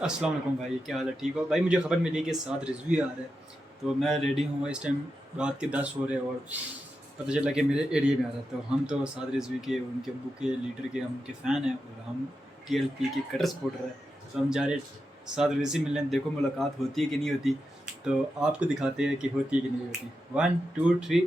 السلام علیکم بھائی، کیا حال ہے؟ ٹھیک ہو بھائی؟ مجھے خبر ملی کہ 7 رضوی آ رہا ہے، تو میں ریڈی ہوں. اس ٹائم رات کے 10 ہو رہے اور پتہ چلا کہ میرے ایریا میں آ رہا ہے. تو ہم تو 7 رضوی کے، ان کے ابو کے، لیڈر کے، ہم ان کے فین ہیں اور ہم ٹی ایل پی کے کٹر سپورٹر ہیں. تو ہم جا رہے 7 رضوی سے ملنے. دیکھو ملاقات ہوتی ہے کہ نہیں ہوتی، تو آپ کو دکھاتے ہیں کہ ہوتی ہے کہ نہیں ہوتی. 1 2 3.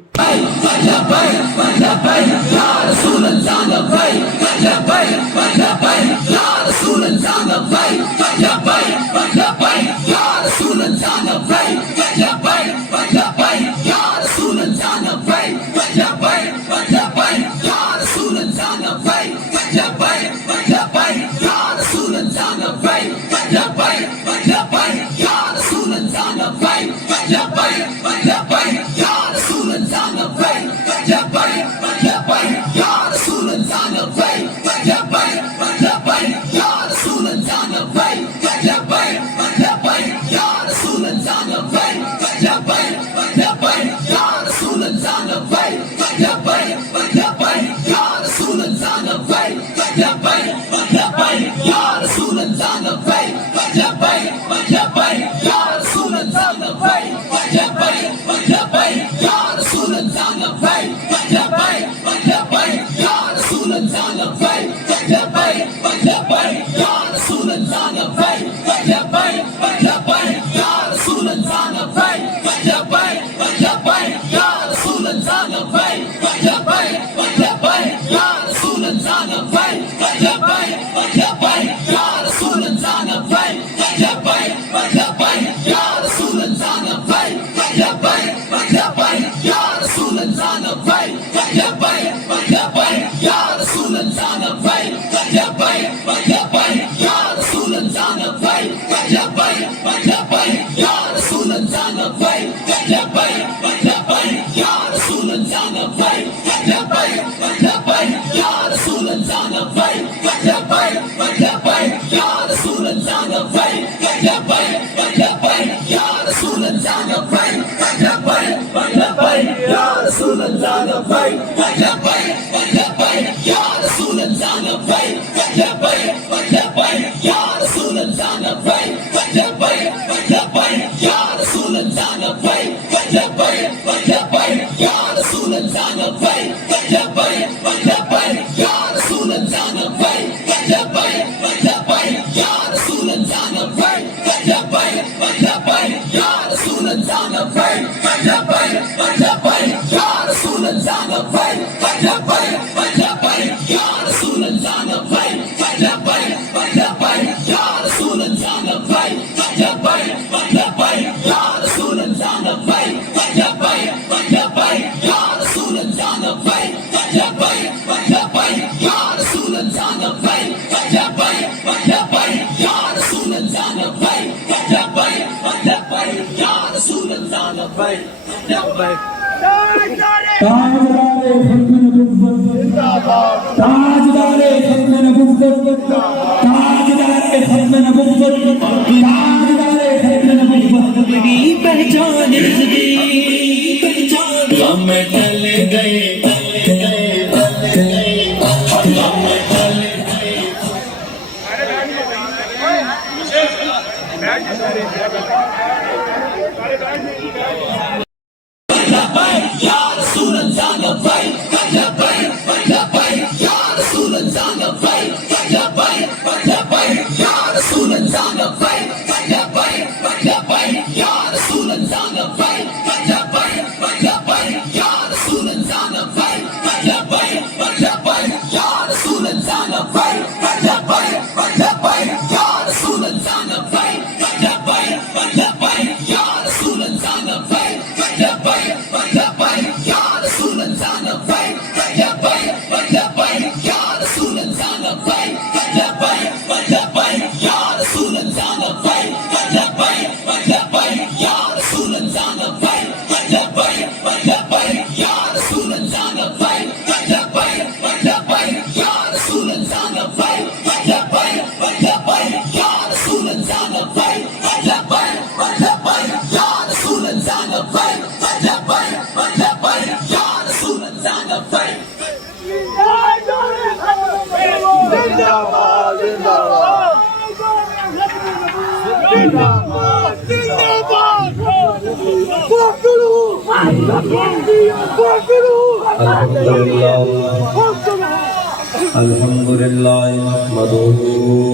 الحمد لله نحمده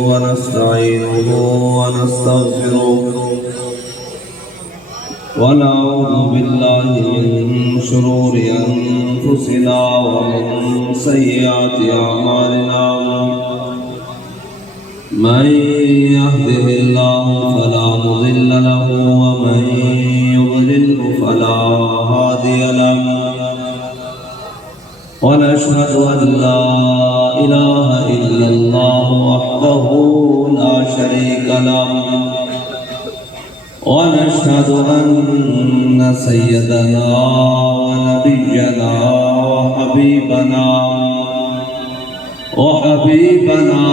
ونستعينه ونستغفره ونعوذ بالله من شرور أنفسنا ومن سيئات أعمالنا من يهده الله فلا مضل له ومن يضلل فلا هادي له ونشهد أن لا إله إلا الله وحده لا شريك له ونشهد أن سيدنا ونبينا وحبيبنا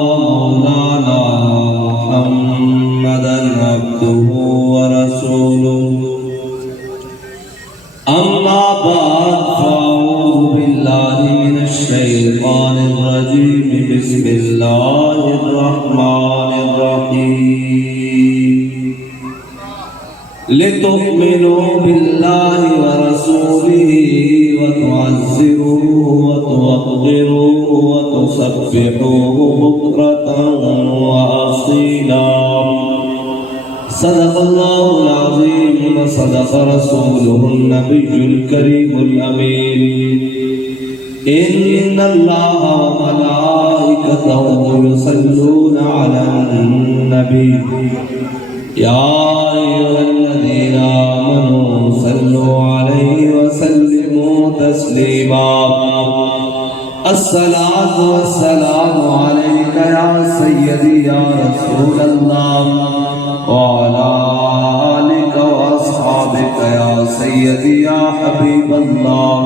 ومولانا محمدا عبده ورسوله أما بعد فأعوذ بالله من الشيطان الرجيم بسم الله الرحمن الرحيم لتؤمنوا بالله ورسوله وتعزروه وتوقروه وتسبحوه بكرة وأصيلا صدق الله العظيم وصدق رسوله النبي الكريم الأمين إن الله وملائكته يصلون على النبي يا أيها الذين آمنوا صلوا عليه وسلموا تسليما الصلاة والسلام عليك يا سيدي يا رسول الله وعلى آلك وأصحابك يا سيدي يا حبيب الله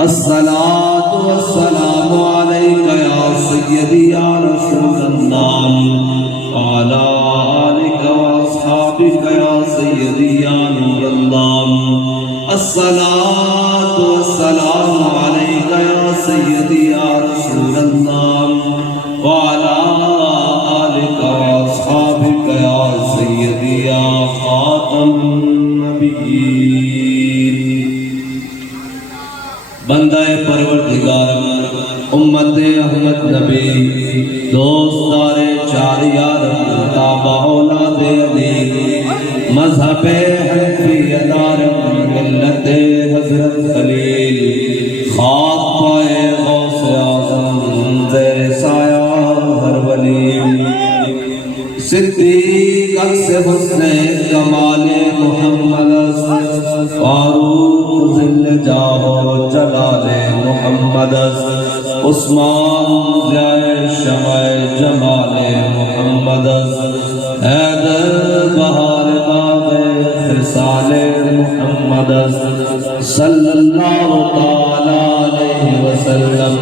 الصلاة والسلام عليك يا سيدي يا رسول الله وعلى آلك وأصحابك يا سيدي يا نور الله الصلاة والسلام عليك يا سيدي يا رسول الله وعلى آلك وأصحابك يا سيدي يا خاتم النبيين بندہ پروردگار امت احمد نبی دوستار چار یار تابع اولاد علی مذہب حنفی دار ملت حضرت خلیل خاک پائے غوث اعظم زیر سایہ ہر ولی صدیق عکس حسن کمال محمد فاروق ذل جاہ جلال محمد عثمان ضیاء شمع جمال محمد حیدر بہار باغ خصال محمد صلی اللہ تعالی علیہ وسلم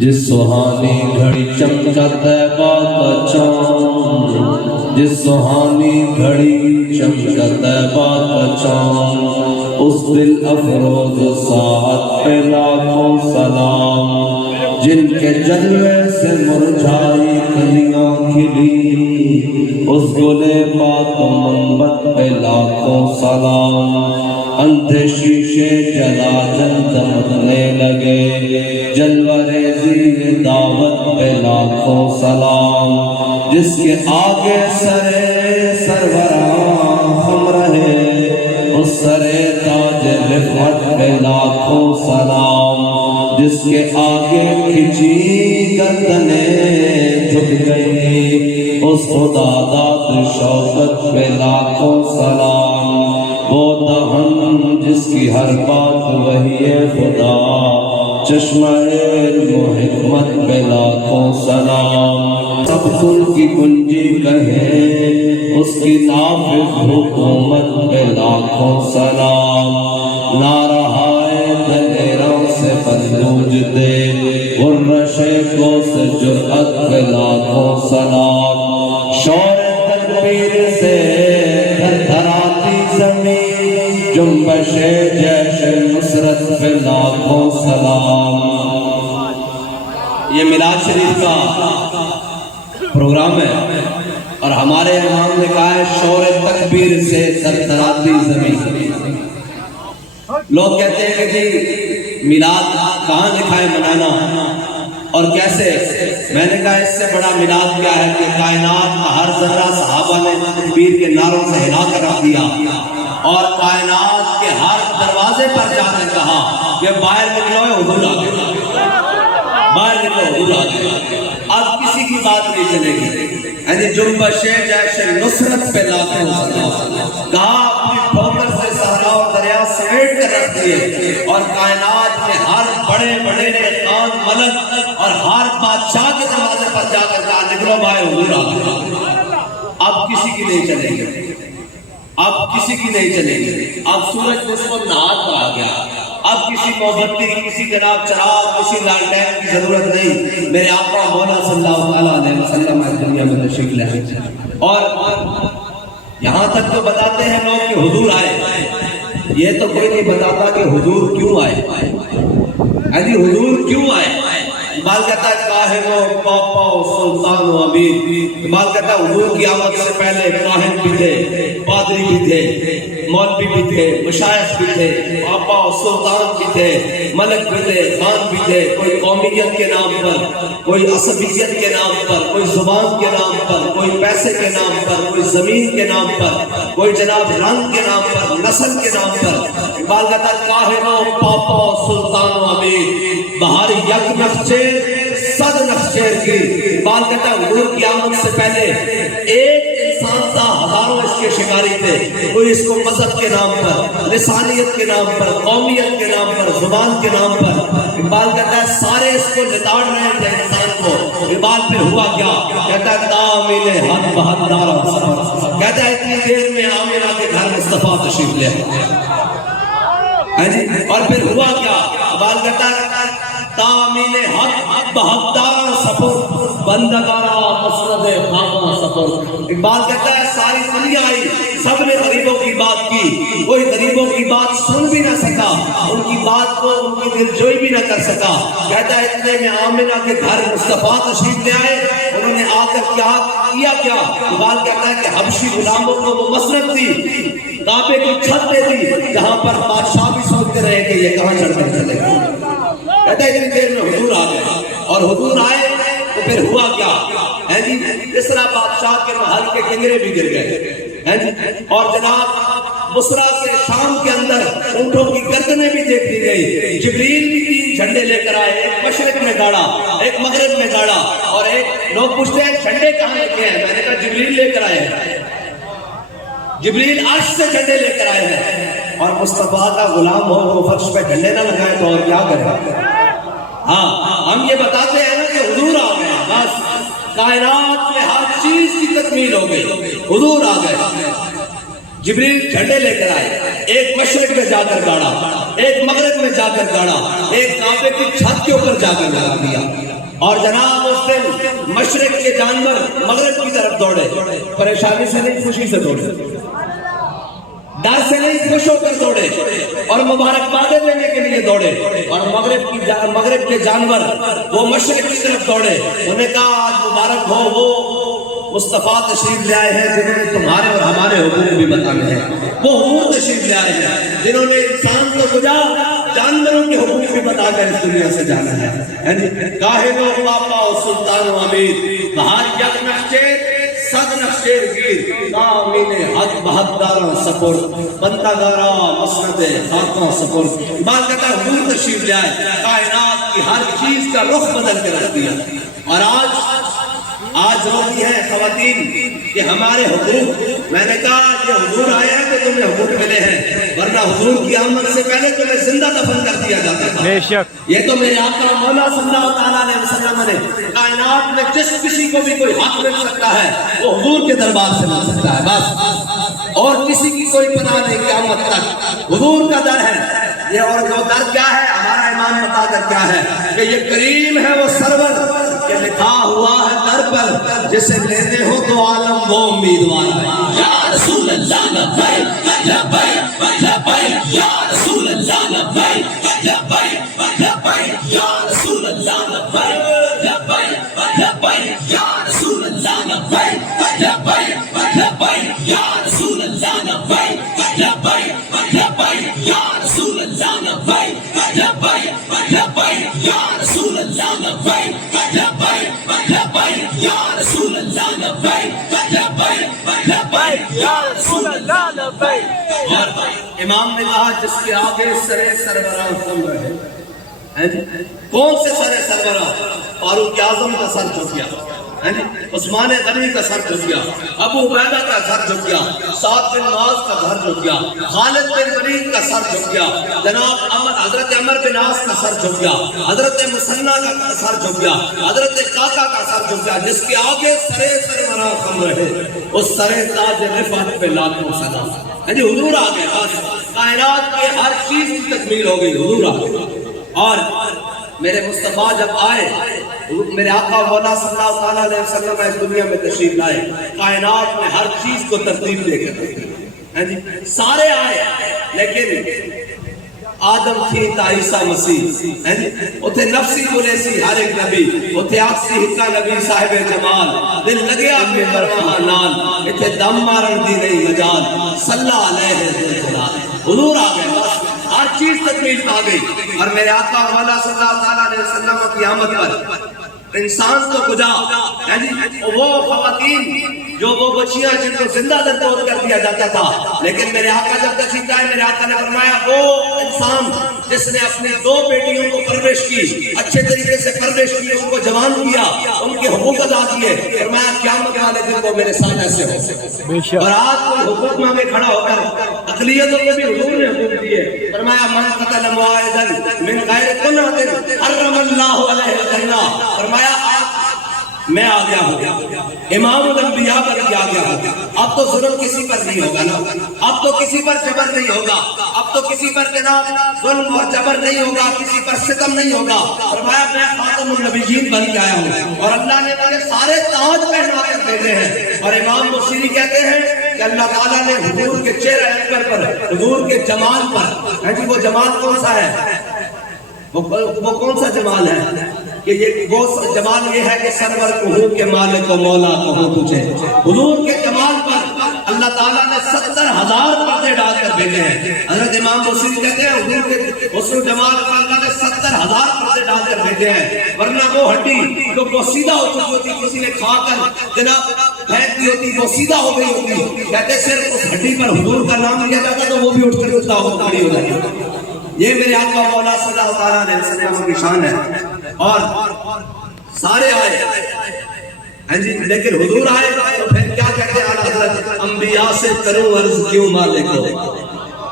جس سہانی گھڑی چمکا طیبہ کا چاند جس سہانی گھڑی چمکا طیبہ کا چاند اس دل افروز ساعت پہ لاکھوں سلام جن کے جلوے سے مرجھائی کلیاں کھلی اس گلے پاک منبت پہ لاکھوں سلام اندھے شیشے جلا جل چمکنے لگے جلوہ ریزی دعوت پہ لاکھوں سلام جس کے آگے سروراں ہم رہے اس سرے تاج رفعت پہ لاکھوں سلام جس کے آگے کھچی گردنیں جھک گئی اس خدا داد شوکت پہ لاکھوں سلام وہ دہن جس کی ہر بات وحی خدا چشمہ علم و حکمت پہ لاکھوں سلام سب کل کی کنجی کہیں اس کی نافذ حکومت پہ لاکھوں سلام نارہائے دلیروں سے بندوج دے غرشیکوں سے جرأت پہ لاکھوں سلام شور تکبیر سے دھراتی زمین جنبش جیش نصرت پہ لاکھوں سلام یہ میلاد شریف کا پروگرام ہے اور ہمارے امام نے کہا ہے شور تکبیر سے تھرتھراتی زمین. لوگ کہتے ہیں کہ جی میلاد کہاں لکھا ہے منانا اور کیسے؟ میں نے کہا اس سے بڑا میلاد کیا ہے کہ کائنات کا ہر ذرہ صحابہ نے تکبیر کے نعروں سے ہلا کر رکھ دیا اور کائنات کے ہر دروازے پر جا کر کہا کہ باہر نکلو حضور آ گئے، باہر نکلو حضور آ گئے. اب کسی کی بات نہیں چلے گی. یعنی جنبش جیش نصرت پہ لاتے کہا اپنی ٹھوکر سے صحرا اور دریا سمیٹ کر رکھ دیے اور کائنات میں ہر بڑے بڑے خان ملک اور ہر بادشاہ کے دروازے پر جا کر کہا نکلو بھائی حضور آ گئے. اب کسی کی نہیں چلے گی، اب کسی کی نہیں چلے گی. اب سورج نصف النہار پر آ گیا. اب کسی مومبتی، کسی جناب چراغ، کسی لالٹین کی ضرورت نہیں. میرے آقا مولا صلی اللہ علیہ وسلم اس دنیا میں تشریف لے آئے اور یہاں تک تو بتاتے ہیں لوگ کہ حضور آئے. یہ تو کوئی نہیں بتاتا کہ حضور کیوں آئے. یعنی حضور کیوں آئے؟ اقبال کہتا ہے کاہن و پاپا و سلطان و امیر. اقبال کہتا ہے حضور کی آمد سے پہلے کاہن بھی تھے، پادری بھی تھے، مولوی بھی تھے، مشائخ بھی تھے، پاپا و سلطان بھی تھے، ملک بھی تھے، خان بھی تھے. کوئی قومیت کے نام پر، کوئی عصبیت کے نام پر، کوئی زبان کے نام پر، کوئی پیسے کے نام پر، کوئی زمین کے نام پر، کوئی جناب رنگ کے نام پر، نسل کے نام پر. اقبال کہتا ہے کاہن و پاپا و سلطان و امیر بہار یک نخچیر صد نخچیر کی. اقبال کہتا ہے حضور کی آمد سے پہلے ایک انسان تھا، ہزاروں اس کے شکاری تھے. کوئی اس کو مذہب کے نام پر، لسانیت کے نام پر، قومیت کے نام پر، زبان کے نام پر. اقبال کہتا ہے سارے اس کو نتاڑ رہے تھے انسان کو. اقبال پھر ہوا کیا؟ کہتا ہے تامل حد بہت دارا سفر. کہتا ہے اتنی دیر میں آمینہ کے گھر مصطفیٰ تشریف لے اور پھر ہوا کیا؟ اقبال کہتا ہے تامین حق بہتار سفر بندگارا مسرد خاکہ سفر. اقبال کہتا ہے ساری دنیا آئی، سب نے غریبوں کی بات کی، کوئی غریبوں کی بات سن بھی نہ سکا، ان کی بات کو ان کی دلجوئی بھی نہ کر سکا. کہتا ہے اتنے میں آمنہ کے گھر مصطفیٰ تشریف لے آئے. انہوں نے آ کر کیا کیا؟ اقبال کہتا ہے کہ حبشی غلاموں کو وہ مسرت دی، کعبے کی چھت دے دی جہاں پر بادشاہ بھی سوچتے رہے کہ یہ کہاں چڑھ کر چلے گا. کہتا ہے اتنی دیر میں حضور آ گئے اور حضور آئے تو پھر ہوا کیا ہے جی؟ اسرا بادشاہ کے محل کے کنگرے بھی گر گئے اور جناب بصرہ سے شام کے اندر اونٹوں کی گردنیں بھی دیکھ دی گئی. جبریل بھی 3 جھنڈے لے کر آئے، ایک مشرق میں گاڑا، ایک مغرب میں گاڑا اور ایک لوگ پوچھتے ہیں جھنڈے کہاں لے کے ہیں؟ میں نے کہا جبریل لے کر آئے ہیں، جبریل عرش سے جھنڈے لے کر آئے ہیں. اور مصطفیٰ کا غلام ہو وہ فرش پہ جھنڈے نہ لگائے تو اور کیا کرے؟ ہاں ہم یہ بتاتے ہیں نا کہ حضور آ گئے، بس کائنات میں ہر چیز کی تکمیل ہو گئی. حضور آ گئے. جبریل جھنڈے لے کر آئے، ایک مشرق میں جا کر گاڑا، ایک مغرب میں جا کر گاڑا، ایک کعبے کی چھت کے اوپر جا کر لگا دیا. اور جناب اس دن مشرق کے جانور مغرب کی طرف دوڑے، پریشانی سے نہیں خوشی سے دوڑے، ڈر سے نہیں خوش ہو کر دوڑے اور مبارکبادیں دینے کے لیے دوڑے. اور مغرب کے جانور وہ مشرق کی طرف دوڑے. انہوں نے کہا آج مبارک ہو وہ مصطفیٰ تشریف لے آئے ہیں جنہوں نے تمہارے اور ہمارے حقوق بھی بتانے ہیں. وہ حضور تشریف لے آئے ہیں جنہوں نے انسان کو بجا جانوروں کے حقوق بھی بتا کر اس دنیا سے جانا ہے. کاہن و پاپا و سلطان و امیر بہار یک نخچیر صد نخچیر گیر تامین حق بہتدارا سفر بندگارا مسند خاکہ سفر. بات کہتا ہے حضور تشریف لے آئے، کائنات کی ہر چیز کا رخ بدل کے رکھ دیا. اور آج روتی ہیں خواتین کہ ہمارے حقوق. میں نے کہا یہ حضور آئے ہیں تو تمہیں حقوق ملے ہیں، ورنہ حضور کی آمد سے پہلے تمہیں زندہ دفن کر دیا جاتا تھا. بے شک یہ تو میرے آقا مولا صلی اللہ علیہ وسلم نے کائنات میں جس کسی کو بھی کوئی حق مل سکتا ہے وہ حضور کے دربار سے مل سکتا ہے بس، اور کسی کی کوئی پناہ نہیں قیامت تک. حضور کا در ہے یہ. اور جو در کیا ہے ہمارا ایمان بتا کر کیا ہے کہ یہ کریم ہے وہ سرور کہ لکھا ہوا ہے در پر جسے لینے ہو تو عالم وہ امیدوار ہے. یا رسول اللہ لبیک لبیک لبیک یا رسول اللہ لبیک لبیک لبیک یا رسول اللہ لبیک لبیک لبیک یا رسول اللہ لبیک لبیک لبیک یا رسول اللہ لبیک لبیک لبیک یا رسول اللہ لبیک لبیک لبیک یا رسول اللہ لبیک لبیک لبیک یا رسول اللہ لبیک لبیک لبیک یا رسول اللہ لبیک. اور امام نے کہا جس کے آگے سرے سربراہ کھل رہے ہیں. کون سے سرے سربراہ؟ فاروق اعظم کا سر جھک گیا، عثمان غنی کا سر جھک گیا، ابو عبیدہ کا سر جھک گیا، سعد بن معاذ کا سر جھک گیا، خالد بن ولید کا سر جھک گیا، جناب حضرت عمر بن عاص کا سر جھک گیا، حضرت مسنہ کا سر جھک گیا، حضرت قعقاع کا سر جھک گیا. جس کے آگے سرے سربراہ خم رہے اس سرے تاج رفعت پہ لاکھوں سلام. حضور آ گئے، بس کائنات کے ہر چیز کی تکمیل ہو گئی، حضور آ گئے. اور میرے مصطفیٰ جب آئے، میرے آقا مولا صلی اللہ علیہ وسلم اس دنیا میں تشریف لائے، کائنات میں ہر چیز کو ترتیب دے کر رکھی. سارے آئے لیکن آدم تھی تا عیسیٰ مسیح، اتھے نفسی بولیسی ہر ایک نبی، اتھے آکسی حقہ نبی صاحب جمال، دل لگیا میں برفہ نال، اتھے دم مارن دی نہیں مجال، صلی علیہ وسلم. حضور آ گئے، بس ہر چیز تکمیل پا گئی. اور میرے آقا مولا صلی اللہ علیہ وسلم کی آمد پر انسان تو کجا، وہ خواتین جو وہ بچیاں جن کو زندہ دردود کر دیا جاتا تھا، لیکن میرے آقا جب تشریف لائے، میرے آقا نے فرمایا وہ انسان جس نے اپنے 2 بیٹیوں کو پرورش کی، اچھے طریقے سے پرورش کی، ان کو جوان کیا، ان کے حقوق ادا کیے، فرمایا قیامت والے دن کو میرے ساتھ ایسے ہو. اور آج کوئی حقوق مانگے کھڑا ہو کر اقلیتوں کو بھی حضور نے حقوق دیے. فرمایا من قتل معاہدا من غیر قنعۃ حرم اللہ علیہ الجنہ. فرمایا میں آ گیا ہوں، امام الانبیاء پر بھی آ گیا ہوں. اب تو ظلم کسی پر نہیں ہوگا نا، اب تو کسی پر جبر نہیں ہوگا، اب تو کسی پر جناب ظلم اور جبر نہیں ہوگا، کسی پر ستم نہیں ہوگا. فرمایا میں خاتم النبیین بن کے آیا ہوں اور اللہ نے مجھے سارے تاج پہنا کر بھیجے ہیں. اور امام بصیری کہتے ہیں کہ اللہ تعالیٰ نے حضور کے چہرہ اکبر پر، حضور کے جمال پر، وہ جمال کون سا ہے، وہ کون سا جمال ہے کہ وہ جمال یہ ہے کہ سرور کہوں کہ مالک و مولا کہوں تجھے. حضور کے جمال پر اللہ تعالیٰ نے 70,000 پردے ڈال کر بھیجے ہیں. حضرت امام بصیری کہتے ہیں حضور کے حسن جمال پر اللہ نے 70,000 پردے ڈال کر بھیجے ہیں. ورنہ وہ ہڈی جو بوسیدہ ہو چکی ہوتی، کسی نے کھا کر جناب پھینک دی ہوتی، بوسیدہ ہو گئی ہوتی، کہتے صرف اس ہڈی پر حضور کا نام لیا جاتا تو وہ بھی اٹھ کر اٹھتا ہو کھڑی ہو جاتی. یہ میرے آقا مولا صلی اللہ علیہ وسلم کی شان ہے. اور سارے آئے لیکن حضور آئے تو پھر کیا کہتے ہیں حضرت انبیاء سے کروں عرض کیوں مالک ہو.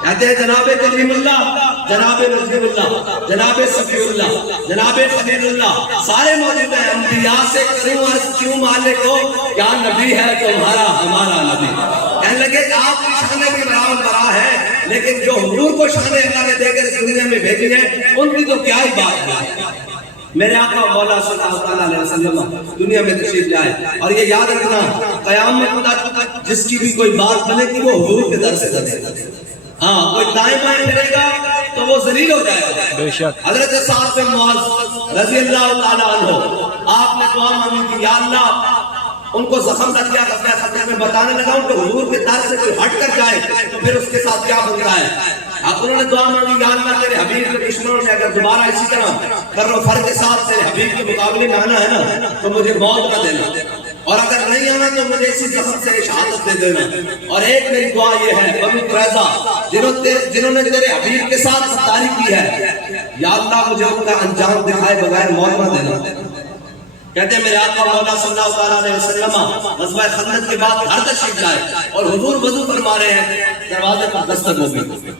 کہتے ہیں جناب کلیم اللہ، جناب رسول اللہ، جناب صفی اللہ، جناب خلیل اللہ سارے موجود ہیں. انبیاء سے کروں عرض کیوں مالک ہو، کیا نبی ہے تمہارا ہمارا نبی. کہنے لگے کہ آپ کی شان بھی برابر برا ہے، لیکن جو حضور کو شان اللہ نے دے کر اس دنیا میں بھیجی ہے ان کی تو کیا ہی بات ہے. میرے آقا مولا صلی اللہ علیہ وسلم دنیا میں تشریف لائے. اور یہ یاد رکھنا قیامت تک جس کی بھی کوئی بات بنے گی وہ حضور کے در سے بنے گی. ہاں کوئی دائیں بائیں پھرے گا تو وہ ذلیل ہو جائے گا. بے شک. حضرت سعد بن معاذ رضی اللہ تعالیٰ عنہ آپ نے دعا مانگی کہ یا اللہ ان کو زخم نہ کیا. میں بتانے لگا ان کو حضور کے در سے کوئی ہٹ کر جائے تو پھر اس کے ساتھ کیا بنتا ہے. اب انہوں نے دعا مانگی یا اللہ تیرے حبیب کے دشمنوں نے اگر دوبارہ اسی طرح کر و فر کے ساتھ تیرے حبیب کے مقابلے میں آنا ہے نا تو مجھے موت نہ دینا، اور اگر نہیں آنا تو مجھے اسی زخم سے شہادت دے دینا. اور ایک میری دعا یہ ہے بنو قریظہ جنہوں نے تیرے حبیب کے ساتھ ستاری کی ہے، یا اللہ مجھے ان کا انجام دکھائے بغیر موت نہ دینا. کہتے ہیں میرے آقا مولا صلی اللہ علیہ وسلم غزوہ خندق کے بعد گھر تشریف لائے اور حضور وضو فرما رہے ہیں، دروازے پر دستک ہو گئی.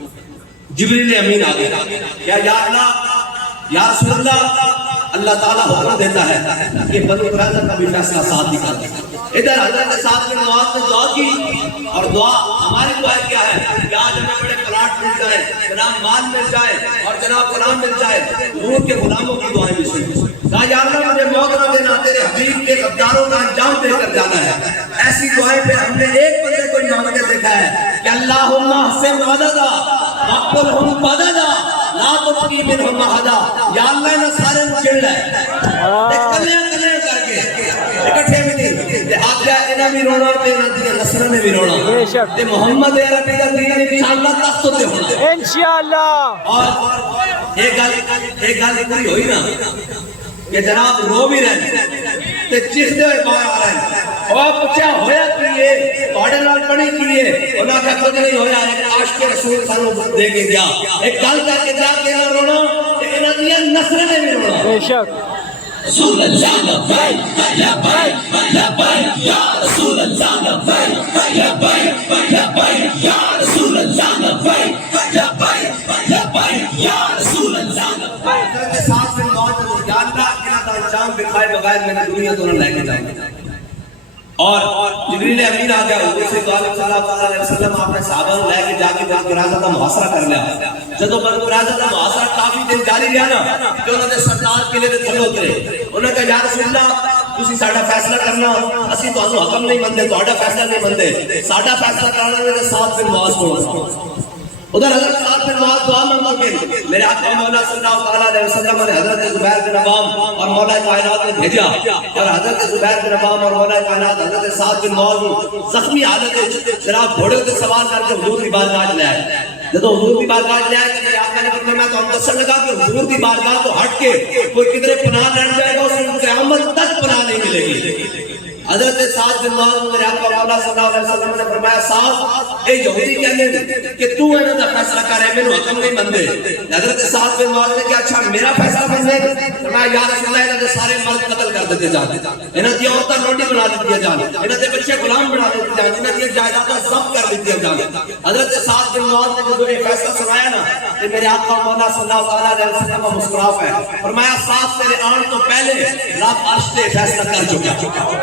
جبریل امین آ گیا. کیا یا اللہ یا رسول اللہ، اللہ تعالیٰ حکم دیتا ہے کہ بنو قریظہ کا بھی فیصلہ ساتھ ہی کر دے. ادھر حضرت سعد بن معاذ نے دعا کی، اور دعا ہماری دعا کیا ہے کہ آج ہمیں بڑے پلاٹ مل جائے، جناب مال مل جائے اور جناب غلام مل جائے. حضور کے غلاموں کی دعائیں بھی سنیں. کہا یا اللہ مجھے موت نہ دینا، تیرے حبیب کے غداروں کا انجام دے کر جانا ہے. ایسی دعائیں پہ ہم نے ایک بندے کو مانگ کے دیکھا ہے کہ اللہم احسن عددا وقبلہم بددا لا تبقی منہم احدا. یا اللہ نے سارے چڑھ لائے کلیاں کر کے اکٹھے بھی نہیں. آپ نے بھی رونا تے انہاں نسل نے بھی رونا تے محمد عربی دا دین انشاءاللہ تخت تے ہونا انشاءاللہ. اور ایک گل پوری ہوئی نا کہ جناب رو بھی رہے تے چیخدے ہوئے باہر آ رہے ہیں. اور پوچھا ہویا کی ہے تواڈے نال پڑھی کی ہے؟ انہاں کہا کچھ نہیں ہویا، ایک عاشق رسول سانو دے کے گیا، ایک گل کر کے جا کے نہ رونا تے انہاں دی نسل نے بھی رونا. بے شک. رسول اللہ لبیک لبیک لبیک یا رسول اللہ لبیک لبیک لبیک یا رسول اللہ لبیک لبیک لبیک یا رسول اللہ لبیک. حضرت سعد بن معاذ یا اللہ انہاں دا انجام دکھائے بغیر میں نے دنیا تو نہ لے کے جاؤں. اور جبریل امین آ گیا حضور صلی اللہ علیہ وسلم آپ نے صحابہ کو لے کے جا کے بن قریظہ کا محاصرہ کر لیا. جدوں بن قریظہ کا محاصرہ کافی دن جاری رہا نا کہ انہوں نے سردار قلعے دے تھلے اترے. انہوں نے کہا یا رسول اللہ تسی ساڈا فیصلہ کرنا، اسی تانوں حکم نہیں منتے، تہاڈا فیصلہ نہیں منتے، ساڈا فیصلہ کرنا ہے سعد بن معاذ کو. ادھر حضرت سعد بن معاذ دعا مانگ کے میرے آقا مولا صلی اللہ علیہ وسلم نے حضرت زبیر بن عوام اور مولا کائنات کو بھیجا، اور حضرت زبیر بن عوام اور مولا کائنات حضرت سعد بن معاذ زخمی حالت میں جناب گھوڑے تے سوار کر کے حضور کی بارگاہ لے آئے. جب حضور کی بارگاہ لے آئے تو میرے آقا نے فرمایا میں تو ہم دسن لگا کہ حضور کی بارگاہ تو ہٹ کے کوئی کدھر پناہ لین جائے گا اس کو قیامت تک پناہ نہیں ملے گی. حضرت سعد بن معاذ میرے آقا مولا صلی اللہ علیہ وسلم نے فرمایا سعد اے یہودی کہنے کہ تو انہاں دا فیصلہ کرے مینوں حکم نہیں مندے. حضرت سعد بن معاذ نے کہا اچھا میرا فیصلہ مندے؟ فرمایا یا رسول اللہ انہاں دے سارے مرد قتل کر دیتے جان، انہاں دی عورتاں روٹی بنا دیتی جان، انہاں دے بچے غلام بنا دیتے جان، انہاں دی جائیداداں ضبط کر دیتی جان. حضرت سعد بن معاذ نے جو یہ فیصلہ سنایا نا کہ میرے آقا مولا صلی اللہ علیہ وسلم مسکرا پے فرمایا سعد تیرے آن تو پہلے رب عرش تے فیصلہ کر چکا.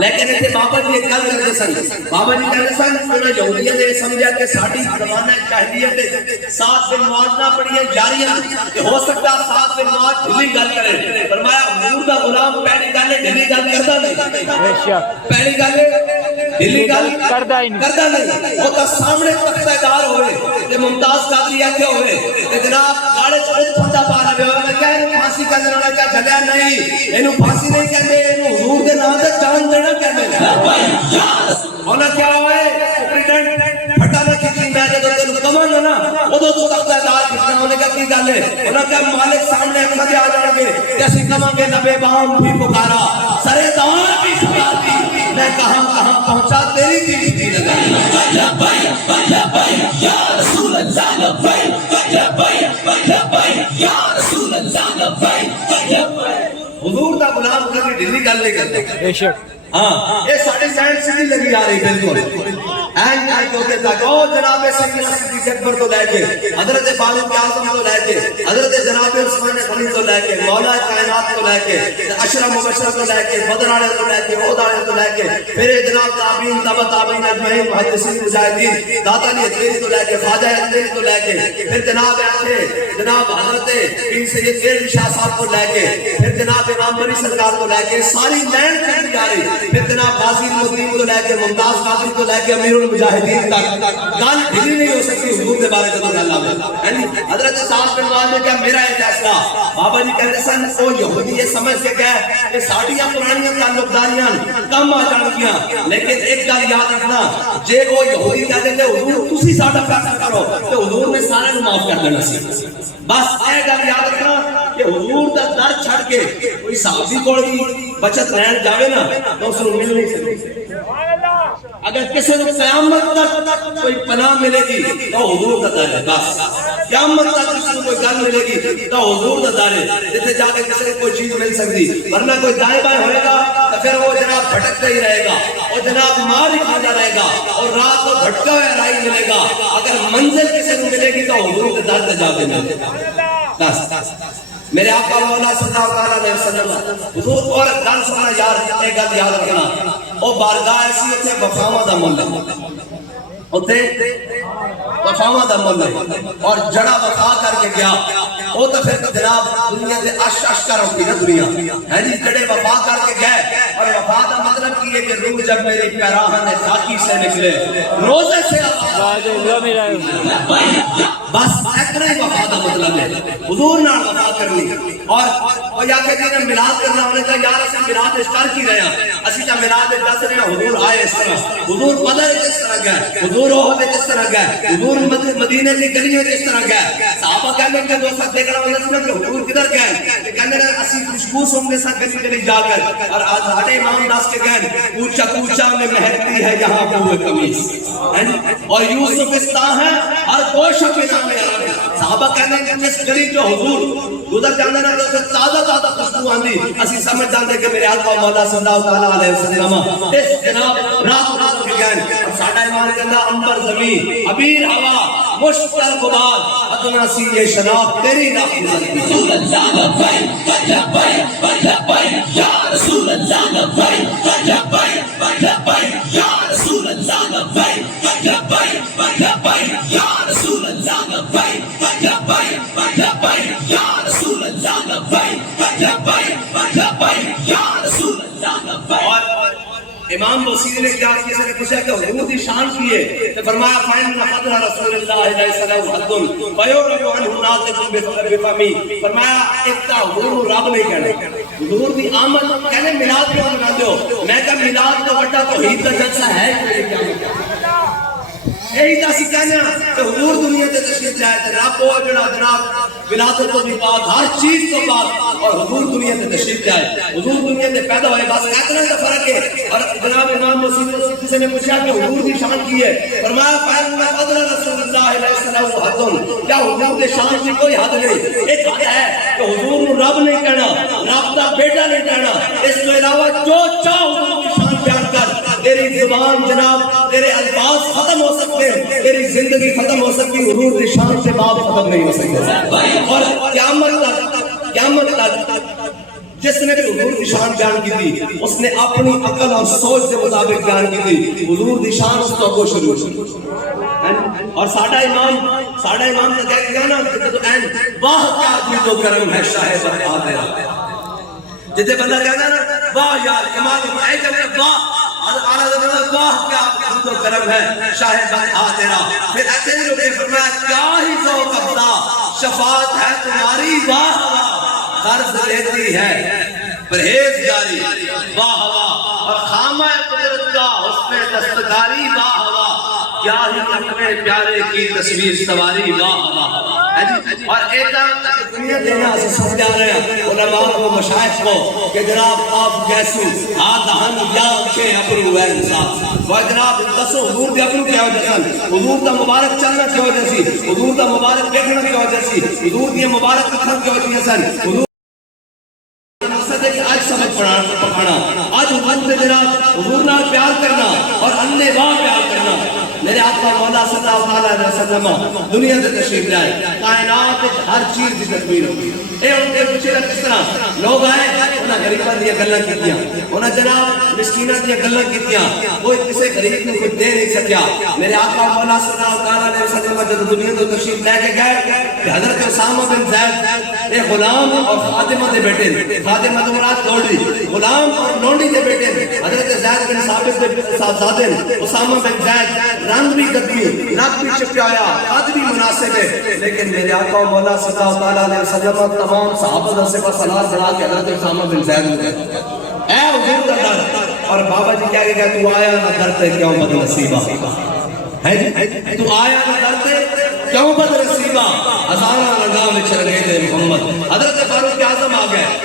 لیکن ایتھے بابا جی ایک گل کرتے سن، بابا جی کہتے سن انہاں یہودیاں نے سمجھا کہ ساڈی زمانہ جاہلیت سعد بن معاذ نہ پڑھیاں جاریاں کہ ہو سکتا سعد بن معاذ ڈھلی گل کرے. فرمایا حضور دا غلام پہلی گل ڈھلی گل کردا نہیں، بے شک. پہلی گل ڈھلی گل کردا ہی نہیں، وہ تا سامنے تختہ دار ہوئے تے ممتاز قادری آکھے ہوئے تے جناب گاڑے خود پھندا پا لے ہوئے کہ اینو پھانسی کہندے نے کیا جھلیا نہیں، اینو پھانسی نہیں کہندے، اینو حضور دے نام تے جان دینا کہندے نے. ہونا کیا ہوئے سپرنٹینڈنٹ پھٹا نہ کھچی میں جدوں تینوں کہاں نا اودوں تو تختہ دار کھچنا ہونے کا کی گل ہے. انہاں کہ مالک سامنے اکھاں دے آ جان گے تے اسی کہاں گے نبے بام بھی پکارا سرے دار بھی سکھاتی میں کہاں کہاں پہنچا تیری دی لگا. یا رسول اللہ لبیک لبیک لبیک یا رسول اللہ لبیک. حضور دا غلام کبھی ڈھیلی گل نہیں کرتا. بے شک. ہاں یہ ساڑھے سینٹ سیدھی لگی آ رہی بالکل اینڈ آئی کو کہتا کہ او جناب سیدنا صدیق اکبر تو لے کے حضرت فاروق اعظم تو لے کے حضرت جناب عثمان غنی تو لے کے مولا کائنات کو لے کے عشرہ مبشرہ کو لے کے بدر والے کو لے کے عہد والے کو لے کے پھر جناب تابعین تبع تابعین اجمعین محدثین مجاہدین داتا علی حجویری تو لے کے خواجہ حجویری تو لے کے پھر جناب جناب حضرت پیر سید کیل شاہ صاحب کو لے کے پھر جناب امام بری سرکار کو لے کے ساری لینڈ چلی جا رہی. پھر جناب غازی المدین کو لے کے ممتاز قادری کو لے کے امیر المجاہدین تک گل ڈھیلی نہیں ہو سکتی حضور کے بارے جدوں گل آوے. حضرت سعد بن معاذ نے کہا میرا یہ فیصلہ. بابا جی کہتے سن او یہودی یہ سمجھ کے گئے کہ ساڈیاں پرانیاں تعلقداریاں کم آ جان گیاں، لیکن ایک گل یاد رکھنا جے وہ یہودی کہتے تھے حضور تسی ساڈا فیصلہ کرو تو حضور نے سارے کو معاف کر دینا سی. بس یہ گل یاد رکھنا کہ حضور دا در چھڑ کے کوئی صحابی کول بھی بچت لین جاوے نا تو اس کو مل نہیں سکتی. اگر کسی کو قیامت تک کوئی پناہ ملے گی تو حضور دا در ہے. بس قیامت تک کسی کو کوئی گل ملے گی تو حضور دا در ہے. جتنے جا کے کسی کو کوئی چیز مل سکتی، ورنہ کوئی دائیں بائیں ہوئے گا تو پھر وہ جناب بھٹکتا ہی رہے گا اور جناب مار ہی کھاتا رہے گا اور رات کو بھٹکا ہوا راہی ملے گا. اگر منزل کسی کو ملے گی تو حضور دا در جا کے ملے گا. بس میرے آقا مولا صلی اللہ علیہ وسلم حضور اور گل سنا یار ایک گل یاد رکھنا او بارگاہ ایسی اتنے وفاواں دا مل اتنے وفاواں دا مل اور جڑا وفا کر کے گیا وہ تو پھر جناب دنیا دے عش عش کر اٹھی نا دنیا ہے جی. جڑے وفا کر کے گئے اور وفا دا مطلب کی ہے کہ روح جب میری پیراہن خاکی سے نکلے روزے سے بس اتنا ہی وفا دا مطلب ہے حضور نال وفا کرنی اور یا کہ جنہیں میلاد کرنا ہونے کا یار اسی میلاد اس کر کی رہے ہیں اسی تا میلاد دس رہے ہیں حضور آئے اس طرح حضور بدر کس طرح گئے حضور احد کس طرح گئے حضور مدینے کی گلیوں کس طرح گئے صحابہ کہنے کہ دوست دیکھنا ہونا سنا کہ حضور کدھر گئے کہنے رہے اسی خوشبو سننے سا گلی گلی جا کر اور آج ہاڑے امام داس کے گئے کوچا کوچا میں مہکتی ہے یہاں بوئے قمیص اور یوسف استا ہے ہر گوشہ کے نام صحابہ کہنے کہ جس گلی جو حضور گزر جانے نہ تو تازہ تازہ خوشبو آندی اسی سمجھ جاندے کہ میرے آقا مولا صلی اللہ تعالیٰ علیہ وسلم اس جناب رات کے گئے اور ساڑھا ایمان کے اندر امبر زمین عبیر ہوا مشتر غبار ادنا سی یہ شناخت تیری راہ گزرتی رسول اللہ لبیک لبیک لبیک یا رسول اللہ لبیک لبیک لبیک یا رسول اللہ لبیک لبیک لبیک یا رسول اللہ لبیک لبیک لبیک یا رسول اللہ لبیک لبیک لبیک یا رسول اللہ لبیک امام بصیر نے کیا کسی نے پوچھا کہ حضور کی شان کی ہے تو فرمایا فَإِنَّ فَضْلَ رسول اللہ علیہ السلام حَدٌ فَيُعْرِضُ عَنْهُ نَاطِقٌ بِفَمِهِ فرمایا ایک تا حضور رب نہیں کہنے حضور کی آمد کہنے میلاد کیوں مناتے ہو میں کہا میلاد کا وٹا توحید کا جلسہ ہے یہی تا سی کہنا کہ حضور دنیا تے تشریف لائے تے رب وہ جڑا جناب ولادت تو بھی بعد ہر چیز تو بعد اور حضور دنیا تے تشریف لائے حضور دنیا تے پیدا ہوئے بس اتنا کا فرق ہے اور جناب امام مسلم کسی نے پوچھا کہ حضور کی شان کی ہے فرمایا فَإِنَّ فَضْلَ رسول اللہ علیہ السلام حَدٌ کیا حضور کے شان کی کوئی حد نہیں ایک حد ہے کہ حضور کو رب نہیں کہنا رب کا بیٹا نہیں کہنا اس کے علاوہ جو چاہ حضور کی شان بیان کر تیری زبان جناب تیرے الفاظ ختم ہو سکتے ہیں تیری زندگی ختم ہو سکتی حضور کی شان سے بات ختم نہیں ہو سکتے اور قیامت تک جس نے بھی حضور کی شان بیان کی تھی اس نے اپنی عقل اور سوچ کے مطابق بیان کی تھی حضور کی شان سے تو شروع اور ساڑھا امام نے کہہ گیا نا واہ کیا آدمی تو کرم ہے شاہ بتا تیرا جتے بندہ کہنا نا واہ یار کمال اے کہتے واہ واہ کیا تو کرم ہے شاہ بتا تیرا پھر ایسے ہی لوگے فرمایا کیا ہی ذوق افزا شفاعت ہے تمہاری واہ قرض لیتی ہے پرہیز جاری واہ واہ اور خامہ قدرت کا حسن دستکاری واہ واہ کیا ہی اپنے پیارے کی تصویر سواری واہ واہ اور ایتا دنیا دینا سے سمجھا رہے ہیں علماء و مشایخ کو کہ جناب آپ کیسو آدھان یا کے ابرو ہے انسان وہ جناب دسو حضور کے ابرو کیا وجہ سے حضور کا مبارک چلنا کیا وجہ سے حضور کا مبارک دیکھنا کیا وجہ سے حضور کی مبارک اکھر کیا وجہ سے حضور آج سمجھ پڑھانا آج حضور سے جناب حضور نال پیار کرنا اور اندھے واہ پیار کرنا میرے آقا مولا صلی اللہ علیہ وسلم دنیا سے تشریف لائے کائنات ہر چیز کی تصویر ہوگی اے ان کے پوچھے گا کس طرح لوگ آئے انہیں غریباں دیا گلہ کیتیاں انہیں جناب مسکینہ دیا گلہ کیتیاں کوئی کسے غریب نے کچھ دے نہیں سکیا میرے آقا مولا صلی اللہ علیہ وسلم جب دنیا سے تشریف لے کے گئے کہ حضرت اسامہ بن زید اے غلام اور فاطمہ دے بیٹے فاطمہ تو مراد لونڈی غلام اور لونڈی دے بیٹے حضرت زید بن ثابت دے صاحبزادے اسامہ بن زید رنگ بھی قدمی نک بھی چپکایا قد بھی مناسب ہے لیکن میرے آقا مولا صلی اللہ علیہ وسلم تمام صحابہ سے پر سلار بڑھا کے حضرت اسامہ بن زید ہوتے اے حضور کا در اور بابا جی کیا کہ تو آیا نہ درتے کیوں بد نصیبہ تو آیا نہ درتے کیوں بد نصیبہ ہزارہ لگا میں چلے دے محمد حضرت فاروق اعظم آ گئے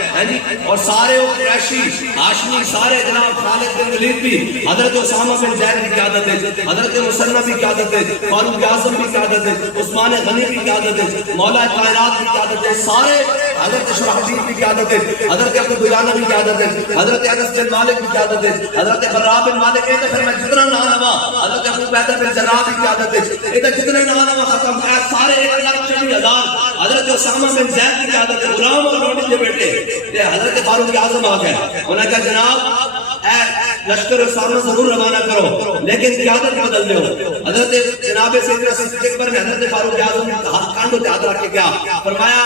اور سارے قریشی ہاشمی سارے جناب خالد بن ولید بھی حضرت اسامہ بن زید کی قیادت ہے حضرت مسنہ بھی قیادت ہے فاروق اعظم بھی قیادت ہے عثمان غنی بھی قیادت ہے مولا کائنات بھی قیادت ہے سارے حضرت شرحبیل بھی قیادت ہے حضرت ابو دجانہ بھی قیادت ہے حضرت انس بن مالک بھی قیادت ہے حضرت برا بن مالک ہے تو پھر میں جتنا نام لوا حضرت ابو عبیدہ بن جراح بھی قیادت ہے یہ جتنے نام لوا ختم ہے سارے 1,40,000 حضرت اسامہ بن زید کی قیادت ہے غلام اور لونڈی کے بیٹے یہ حضرت فاروق اعظم آ گئے انہوں نے کہا جناب اے لشکر اسامہ ضرور روانہ کرو لیکن قیادت بدل دو حضرت جناب سیدنا صدیق پر حضرت فاروق اعظم نے ہاتھ کاندھوں پہ ہاتھ رکھ کے کیا فرمایا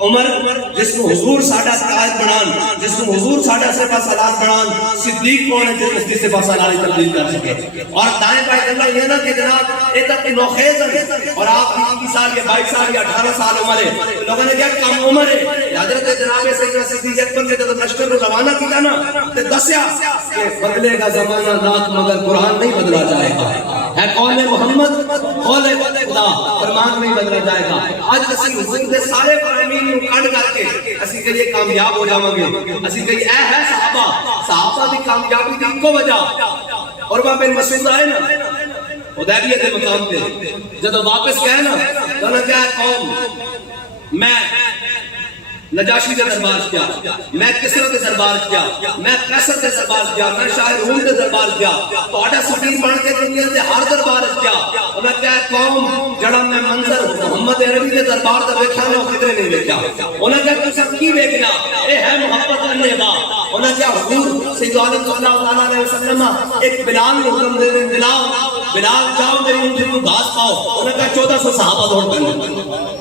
عمر جس کو حضور ساڈا قائد بنان، جس کو حضور ساڈا سپہ سالار بنان، صدیق کون ہے جو اس کی سپہ سالاری تبدیل کر سکے؟ اور دائیں بائیں اللہ یہ نا کہ جناب یہ تک نوخیز ہے اور آپ 21 سال کے 22 سال یا 18 سال عمر ہے، لوگوں نے کیا کم عمر ہے؟ حضرت جناب سیدنا صدیق اکبر نے جب لشکر کو روانہ کیا نا تو دسیا کہ بدلے گا زمانہ نات مگر قرآن نہیں بدلا جائے گا، ہے قول محمد قول خدا، فرمان نہیں بدلا جائے گا۔ آج اسی حضور دے سارے فرامین نو کڈ کر کے اسی کے لیے کامیاب ہو جاواں گے، اسی کہی اے ہے صحابہ دی کامیابی دی کو وجہ۔ عروہ بن مسعود آئے نا حدیبیہ کے مقام پہ، جب واپس گئے نا تو انہوں نے کہا قوم میں نجاشی کے دربار کیا، میں کسرا کے دربار کیا، میں قیصر کے دربار کیا، میں شاہ روم کے دربار کیا، تو آڈا سفیر بن کے دنیا کے ہر دربار کیا۔ اور میں کہا قوم جڑا میں منظر محمد عربی کے دربار دا ویکھا نہ کدھر نہیں ویکھا۔ انہوں نے کہا تو سب کی ویکھنا اے ہے محبت کرنے دا۔ انہوں نے کہا حضور سید عالم صلی اللہ علیہ وسلم ایک بلال کو حکم دے دیں، بلال جاؤ میری اونٹنی کو گھاس پاؤ۔ انہوں نے کہا 1400 صحابہ دوڑ پڑے۔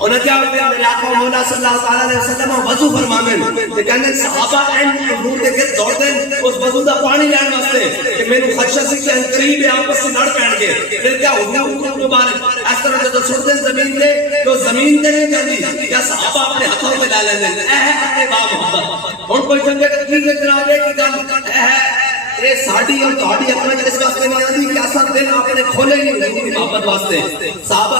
انہوں نے کیا میرے آقا مولا صلی اللہ علیہ وسلم وضو فرماویں تے کہندے صحابہ این حضور دے گرد دوڑ دیں اس وضو دا پانی لین واسطے کہ مینوں خدشہ سی کہ قریب آپس سے لڑ پین گے۔ پھر کیا حضور مبارک اس طرح جب چھوڑ دیں زمین تے تو زمین تے نہیں جاندی، کیا صحابہ اپنے ہاتھوں میں لا لیندے اے ہے اتباع محبت۔ ہن کوئی سمجھے کہ کی جناب ایک گل اے ہے اے ساڈی اور تہاڈی اپنا اس واسطے نہیں آندی کہ اساں دل اپنے کھولے نہیں ہوندی محبت واسطے۔ صحابہ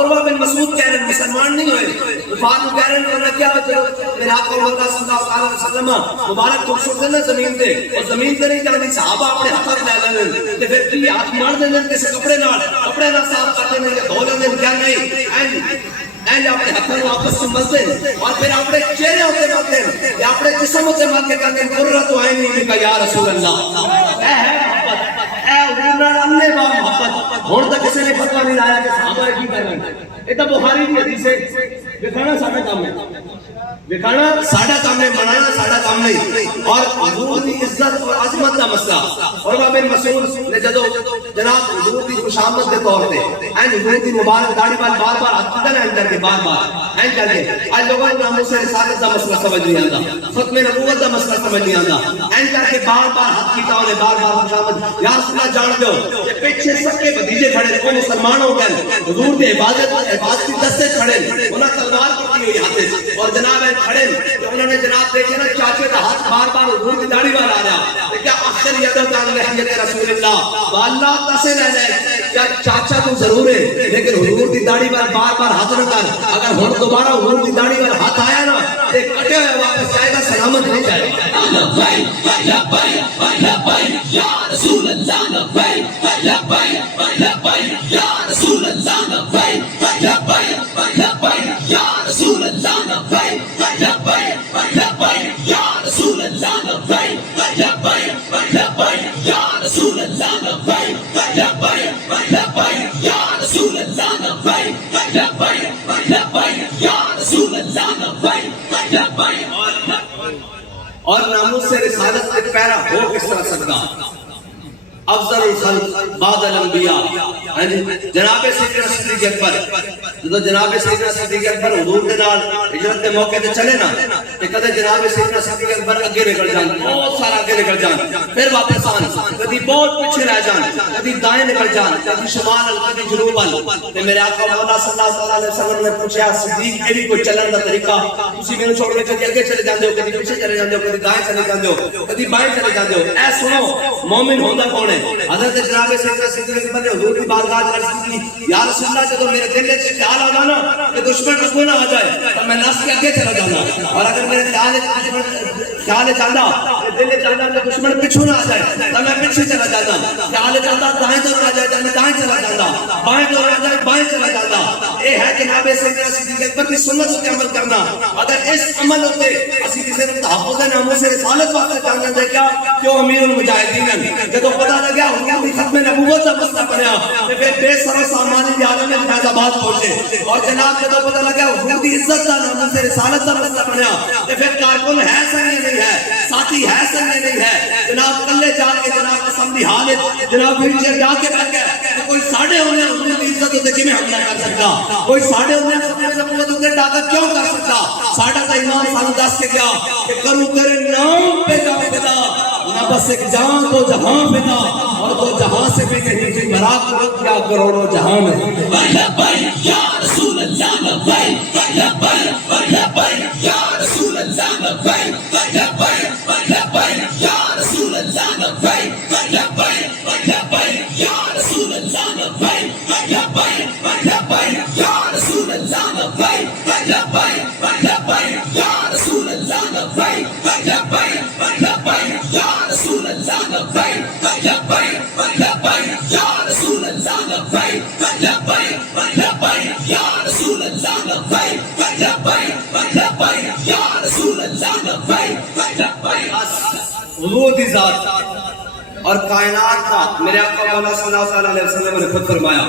عروہ بن مسعود کہہ رہے مسلمان نہیں ہوئے، وفات کو کہہ رہے ہیں انہوں نے کیا میرے آقا مولا صلی اللہ علیہ وسلم مبارک کو چھوڑ دینا زمین تے اور زمین تے نہیں جاندی، صحابہ اپنے ہاتھ لے لیندے تے پھر کی ہاتھ مار دیندے کسی کپڑے نال صاف کر دیندے یا دھو لیندے کیا نہیں این اپنے ہاتھوں کو آپس سے ملتے ہیں اور پھر اپنے چہرے ہوتے ملتے ہیں یا اپنے جسم ہوتے مل کے کہتے ہیں قرۃ عین بک یا رسول اللہ۔ اے ہے محبت، اے حضور نال انے با محبت۔ ہن تک کسی نے فتویٰ نہیں لایا کہ صحابہ کی کر رہے ہیں، یہ تو بخاری کی حدیث ہے، دکھانا ساڈا کام ہے، دکھانا ساڈا کام ہے، منانا ساڈا کام نہیں۔ اور حضور کی عزت اور عظمت کا مسئلہ عروہ بن مسعود نے جدو جناب حضور کی خوشامد کے طور پہ این حضور کی مبارک داڑھی بار بار ہاتھ کیتا نا اندر کے بار این کر کے آج لوگوں کو ناموس رسالت کا مسئلہ سمجھ نہیں آتا، ختم نبوت کا مسئلہ سمجھ نہیں آتا، این کر کے بار ہاتھ کیتا انہیں بار خوشامد۔ یا رسول اللہ جان دو کہ پیچھے سکے بھتیجے کھڑے وہ مسلمان ہو گئے، حضور کی عبادت کی دستے کھڑے، انہاں تلوار پکڑی ہوئی ہاتھ اور جناب کھڑے تو انہوں نے جناب دیکھے نا چاچے کا ہاتھ بار حضور کی داڑھی بار آ رہا، کیا آخر یدو کان لحیت رسول اللہ واللہ تسے لے لے، کیا چاچا تو ضرور ہے لیکن حضور کی داڑھی بار ہاتھ نہ کر، اگر ہم دوبارہ حضور کی داڑھی بار ہاتھ آیا نا ایک کٹے ہوئے واپس جائے گا، سلامت نہیں جائے گا۔ لبیک لبیک لبیک یا رسول اللہ، لبیک لبیک لبیک یا رسول اللہ، لبیک لبیک لبیک یا رسول اللہ، لبیک لبیک لبیک یا رسول اللہ، لبیک لبیک لبیک یا رسول اللہ، لبیک لبیک لبیک یا رسول اللہ، لبیک لبیک لبیک یا رسول اللہ، لبیک لبیک۔ اور ناموس سے رسالت سے پیرا ہو کس طرح سکتا؟ افضل الخلق بعد الانبیاء جناب سیدنا صدیق اکبر، جب جناب سیدنا صدیق اکبر حضور کے نال ہجرت کے موقع تے چلے نا تے کدے جناب سیدنا صدیق اکبر اگے نکل جان، بہت سارا اگے نکل جان، پھر واپس آن، کبھی بہت پیچھے رہ جان، کبھی دائیں نکل جان، کبھی شمال کبھی جنوب ال۔ تے میرے آقا مولا صلی اللہ علیہ وسلم نے پوچھا صدیق یہ بھی کوئی چلن دا طریقہ، تسی مینوں چھوڑ کے کبھی اگے چلے جاندے ہو، کبھی پیچھے چلے جاندے ہو، کبھی دائیں چلے جاندے ہو، کبھی بائیں چلے جاندے ہو۔ اے سنو مومن ہوندا کون ہے؟ حضرت جناب سیدنا صدیق اکبر نے حضور کی بارگاہ میں عرض کی یا رسول اللہ جب میرے دل میں خیال آ جانا کہ دشمن کو نہ آ جائے تو میں نفس کے آگے چلا جانا، اور اگر میرے خیال چاہتا دل چاہتا کہ دشمن پیچھے نہ آ جائے تو میں پیچھے چلا جاتا، خیال چاہتا دائیں طرف آ جائے تو میں دائیں چلا جاتا، بائیں طرف آ جائے بائیں چلا جاتا۔ یہ ہے جناب سیدنا صدیق اکبر کی سنت پر عمل کرنا۔ اگر اس عمل ہوتے اسی کسی نے تحفظ ناموس رسالت واسطے جاننا ہے کیا کہ وہ امیر المجاہدین ہیں، جب پتہ لگا حضور کی ختم نبوت کا مسئلہ بنیا تو پھر بے سر و سامانی عالم میں فیض آباد پہنچے، اور جناب جب پتہ لگا حضور کی عزت کا ناموس رسالت کا مسئلہ بنیا تو پھر کارکن ہے سنگی نہیں ہے، ساتھی ہے سنگی نہیں ہے، جناب کلے جا کے جناب اسمبلی حال جناب ویل چیئر جا کے بیٹھ گئے کوئی ساڑھے ہونے حضور کی عزت ہوتے کہ میں حملہ کر سکتا, کوئی ساڑھے ہونے ختم نبوت ہوتے ڈاکہ کیوں کر سکتا. ساڑھا کا امام سانو دس کے گیا کہ کروں تیرے نام پہ جا فدا, نہ بس ایک جہاں تو جہاں فدا, اور تو جہاں سے بھی نہیں تھی برات رکھ کیا کروڑوں جہاں میں. لبیک یا رسول اللہ لبیک لبیک لبیک یا رسول اللہ لبیک لبیک لبیک یا رسول اللہ لبیک لبیک لبیک یا رسول اللہ لبیک لبیک لبیک یا رسول اللہ لبیک لبیک لبیک یا رسول اللہ لبیک لبیک لبیک یا رسول اللہ لبیک لبیک لبیک یا رسول اللہ لبیک لبیک لبیک یا رسول اللہ لبیک لبیک لبیک یا رسول اللہ لبیک لبیک. حضور کی ذات اور کائنات کا میرے آقا مولا صلی اللہ علیہ وسلم نے خود فرمایا,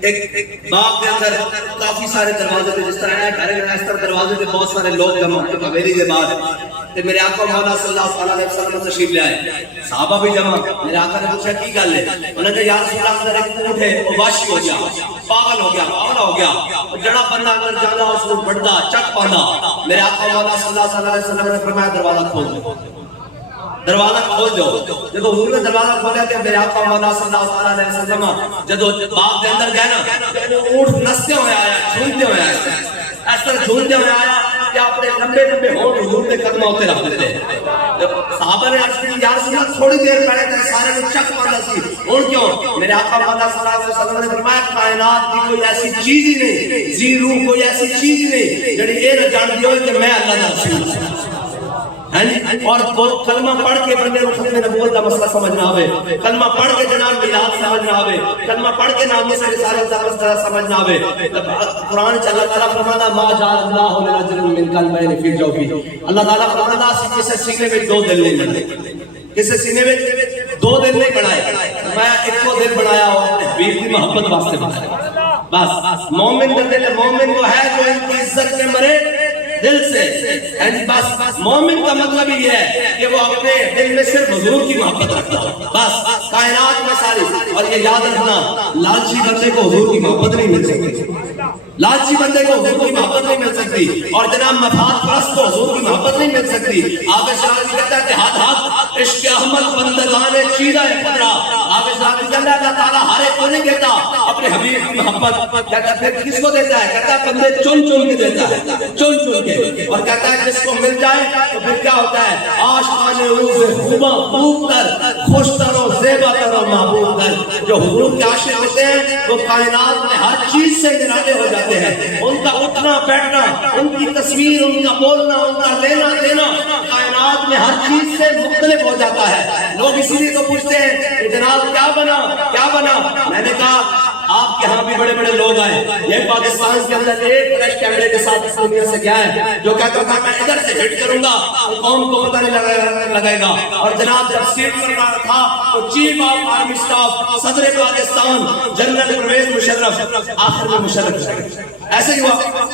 ایک باغ کے اندر کافی سارے دروازے تھے, جس طرح ہے گھر میں اس طرح دروازے تھے, بہت سارے لوگ جمع ہوئے حویلی کے بعد. تے میرے آقا مولا صلی اللہ علیہ وسلم تشریف لے آئے, صحابہ بھی جمع. میرے آقا نے پوچھا کی گل ہے, انہوں نے کہا یا رسول اللہ اندر ایک اونٹ ہے وہ وحشی ہو گیا, پاگل ہو گیا, پاگل ہو گیا, جڑا بندہ اندر جانا اس کو بڑھدا چک پانا. میرے آقا مولا صلی اللہ علیہ وسلم نے فرمایا دروازہ کھول دو, دروازہ کھول دو. جب حضور نے دروازہ کھولا کہ میرے آقا مولا صلی اللہ علیہ وسلم جب باغ کے اندر گئے نا, اونٹ نستے ہوئے آیا, جھولتے ہوئے آیا, اس طرح جھولتے ہوئے آیا کہ اپنے لمبے لمبے ہونٹ حضور نے قدمہ ہوتے رکھ دیتے. صحابہ نے عرض کی یا رسول اللہ تھوڑی دیر پہلے تھے سارے نے چک مانا سی, اور کیوں؟ میرے آقا مولا صلی اللہ علیہ وسلم نے فرمایا کائنات کی کوئی ایسی چیز ہی نہیں, زی روح کوئی ایسی چیز ہی نہیں جڑی یہ نہ جانتی ہو کہ میں اللہ کا رسول ہوں. اور کلمہ پڑھ کے بندے کو ختم نبوت کا مسئلہ سمجھنا آوے, کلمہ پڑھ کے جناب میلاد سمجھنا آوے, کلمہ پڑھ کے نام سے رسالت کا مسئلہ سمجھنا آوے. قرآن چ اللہ تعالیٰ فرمانا ما جعل اللہ لرجل من قلبین فی جوفہ, اللہ تعالیٰ فرمانا کسی سینے میں دو دل نہیں بنائے, کسی سینے میں دو دل نہیں بنائے, میں ایک کو دل بنایا ہوں اپنے حبیب کی محبت واسطے بنایا. بس مومن کا دل مومن وہ ہے جو ان کی عزت میں مرے دل سے. بس مومن کا مطلب یہ ہے کہ وہ اپنے دل میں صرف حضور کی محبت رکھتا ہو, بس کائنات میں ساری. اور یہ یاد رکھنا, لالچی بندے کو حضور کی محبت نہیں مل سکتی, لالچی بندے کو حضور کی محبت نہیں مل سکتی, اور جناب مفاد پرست کو حضور کی محبت نہیں مل سکتی. آپ شاعری کہتا ہے کہ ہاتھ ہاتھ عشق احمد بندگان چیدہ قدرہ. آپ شاعری کہتا ہے اللہ تعالیٰ ہر ایک کو نہیں دیتا اپنے حبیب کی محبت, کہتا ہے پھر کس کو دیتا ہے, کہتا ہے بندے چن چن کے دیتا ہے, چن چن کے, اور کہتا ہے جس کو مل جائے تو پھر کیا ہوتا ہے, عاشقان روز خوباں خوب کر, خوش تر و زیبا تر و محبوب کر. جو حضور کے عاشق ہوتے ہیں وہ کائنات میں ہر چیز سے نرالے ہو جاتے ہیں. ان کا اٹھنا بیٹھنا, ان کی تصویر, ان کا بولنا, ان کا لینا دینا کائنات میں ہر چیز سے مختلف ہو جاتا ہے. لوگ اسی لیے تو پوچھتے ہیں کہ جناب کیا بنا, کیا بنا. میں نے کہا آپ کے ہاں بھی بڑے بڑے لوگ آئے, یہ پاکستان کے اندر ایک فلیش کیمرے کے ساتھ اس دنیا سے گیا ہے جو کہتا تھا میں ادھر سے ہٹ کروں گا قوم کو پتہ نہیں لگے گا. اور جناب جب سیٹ پر رہا تھا تو چیف آف آرمی سٹاف صدر پاکستان جنرل پرویز مشرف آخر میں مشرف ایسے ہی ہوا,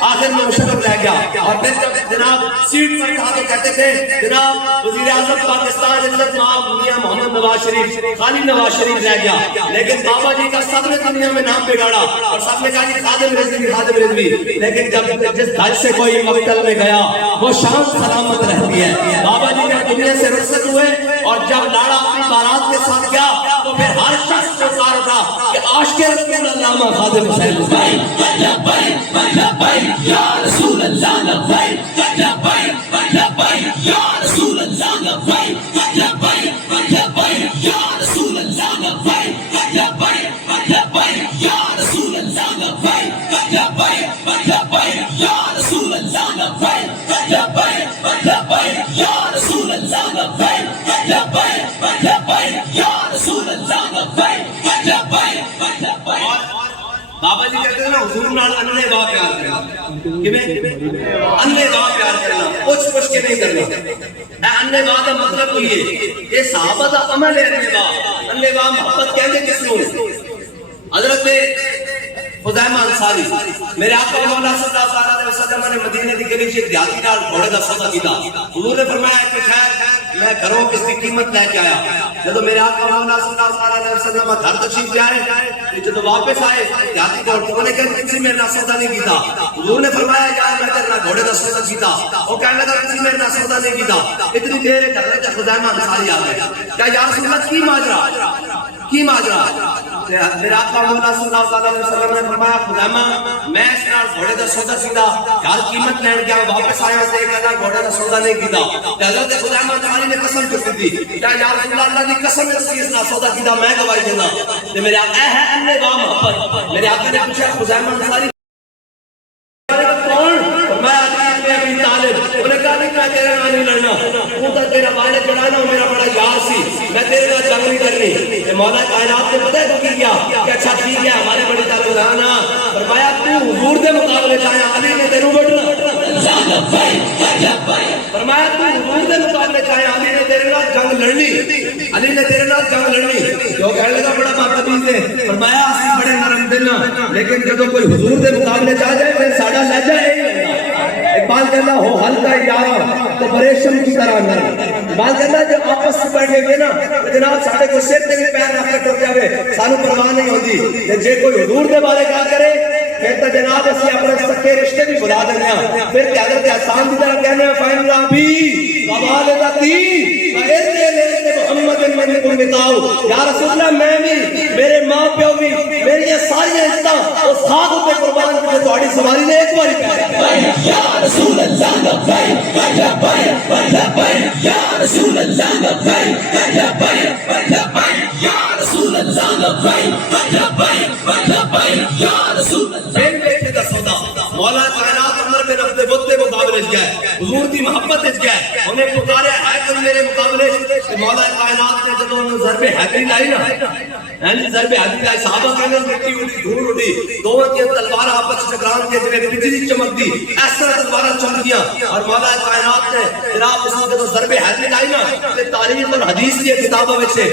آخر میں مشرف رہ گیا. اور پھر جب جناب سیٹ پر تھا تو کہتے تھے جناب وزیر اعظم پاکستان عزت مآب میاں محمد نواز شریف, خالد نواز شریف رہ گیا. لیکن بابا جی کا سب نے دنیا میں نام بگاڑا اور سب نے کہا جی خادم رضوی, خادم رضوی. لیکن جب جس گھر سے کوئی مقتل میں گیا وہ شان سلامت رہتی ہے. بابا جی جب دنیا سے رخصت ہوئے اور جب لاڑا اپنی بارات کے ساتھ گیا تو پھر ہر شخص کو کہا تھا کہ عاشق رسول علامہ خادم حسین لبیک لبیک یا رسول اللہ لبیک لبیک لبیک یا رسول اللہ لبیک لبیک لبیک یا رسول اللہ لبیک لبیک لبیک یا رسول اللہ لبیک لبیک لبیک یا رسول اللہ لبیک لبیک لبیک یا رسول اللہ لبیک لبیک لبیک یا رسول اللہ لبیک لبیک لبیک. بابا جی کہتے ہیں نا حضور نال اننے واہ پیار کرنا, اننے واہ پیار کرنا, پوچھ پوچھ کے نہیں کرنا. اننے واہ کا مطلب کوئی ہے, یہ صحابہ کا عمل ہے. اننے واہ محبت کہتے کس کو, حضرت خزیمہ انصاری میرے آقا مولا صلی اللہ علیہ وسلم نے مدینے دی گلی چ دیہاتی نال گھوڑے دا سودا کیتا. حضور نے فرمایا کہ خیر میں گھروں کس کی قیمت لے کے آیا, جب میرے آقا مولا صلی اللہ علیہ وسلم گھر تشریف لے آئے، جب واپس آئے دیہاتی کو انہوں نے کہا کسی میرے نال سودا نہیں کیتا. حضور نے فرمایا یار میں تیرے نال گھوڑے دا سودا کیتا. وہ کہنے لگا کسی میرے نال سودا نہیں کیتا. اتنی دیر حضرت خزیمہ انصاری آ گئے. کیا یا رسول اللہ کی ماجرا کی ماجرا؟ میرے آقا مولا صلی اللہ علیہ وسلم نے فرمایا خزیمہ میں اس نال گھوڑے دا سودا کیتا، یار قیمت لین گیا واپس آیا تے کہا گھوڑے دا سودا نہیں کیتا. حضرت خزیمہ انصاری نے قسم چکی تھی کیا یا رسول اللہ دی قسم اس نال سودا کیتا میں گواہی دینا. تے میرے آقا اے ہے اننے با محبت. میرے آقا نے پوچھا خزیمہ انصاری کون؟ میں ابی طالب. انہیں کہا نہیں میں تیرے نال نہیں لڑنا، تو تو تیرا والد بڑا نا میرا بڑا یار سی، میں تیرے نال جنگ نہیں کرنی. تے مولا کائنات نے پتہ ہے تو کی کیا کہ اچھا ٹھیک ہے ہمارے بڑے طالب نا فرمایا تو حضور دے مقابلے چاہیا علی نے تینوں بڑھنا. فرمایا تو حضور دے مقابلے چاہیا علی نے تیرے نال جنگ لڑنی، علی نے تیرے نال جنگ لڑنی. جو کہنے لگا بڑا بدتمیز ہے. فرمایا اسی بڑے نرم دل نا، لیکن جب کوئی حضور دے مقابلے چاہ جائے پھر ساڈا لہجہ ہے. اقبال کہنا ہو ہلکا یارا تو پریشم کی طرح نہ. اقبال کہنا جو آپس سے بیٹھے ہوئے نا جناب ساڑھے کو سر تے بھی پیر رکھ کے ٹوٹ جاوے سانو پرواہ نہیں ہوتی. جے کوئی حضور دے بارے گل کرے پھر تو جناب اسی اپنے سکے رشتے بھی بلا دینے ہیں. پھر کہ حضرت احسان کی طرح کہنے ہیں فائن رابی وبال دتی محمد من کو بتاؤ یا رسول اللہ میں بھی میرے ماں پیو بھی میری ساری عزت اس خاک پہ قربان کی تہاڈی سواری نے ایک بار کہا یا رسول اللہ لبیک لبیک لبیک یا رسول اللہ لبیک لبیک لبیک یا رسول اللہ لبیک لبیک لبیک یا رسول اللہ. پھر بیٹھے دا سودا مولا کائنات عمر بن عبد الوہاب کے مقابلے وچ گئے، حضور دی محبت وچ گئے. انہیں پکاریا ہے کوئی میرے مقابلے تے مولا کائنات نے جدوں انہوں ضرب حیدری لائی نا ضرب حیدری لائی صحابہ کہنے مٹی اڑی دھول اڑی دونوں کی تلوار آپس ٹکران کے جویں بجلی چمکدی اس طرح تلوار چمکیاں. اور مولا کائنات نے جناب اس نے جدوں ضرب حیدری لائی نا تے تاریخ اور حدیث دی کتاباں وچ اے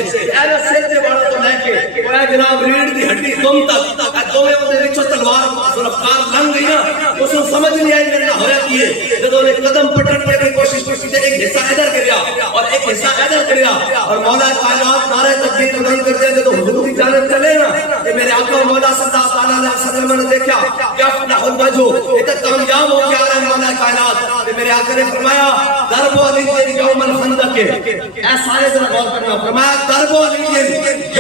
سر تے والا تو لے کے وہ جناب ریڑھ دی ہڈی تم تک دوویں دے وچوں تلوار ذوالفقار لنگ گئی نا اس کو سمجھ نہیں آئی میرا ہویا کی ہے. جدوں نے قدم پٹن کی کوشش کی تے ایک حصہ ادھر گریا اور ایک حصہ ادھر گریا اور مولا کائنات نعرہ تکبیر بلند کرتے ہیں. جدوں حضور کی جانب چلے نا تے میرے آقا مولا صلی اللہ علیہ وسلم نے دیکھا کیا فتح الوجہ یہ کامیاب ہو گیا ہے مولا کائنات. تے میرے آقا نے فرمایا ضرب علی یوم الخندق اے سارے ذرا غور کرنا. فرمایا ضرب علی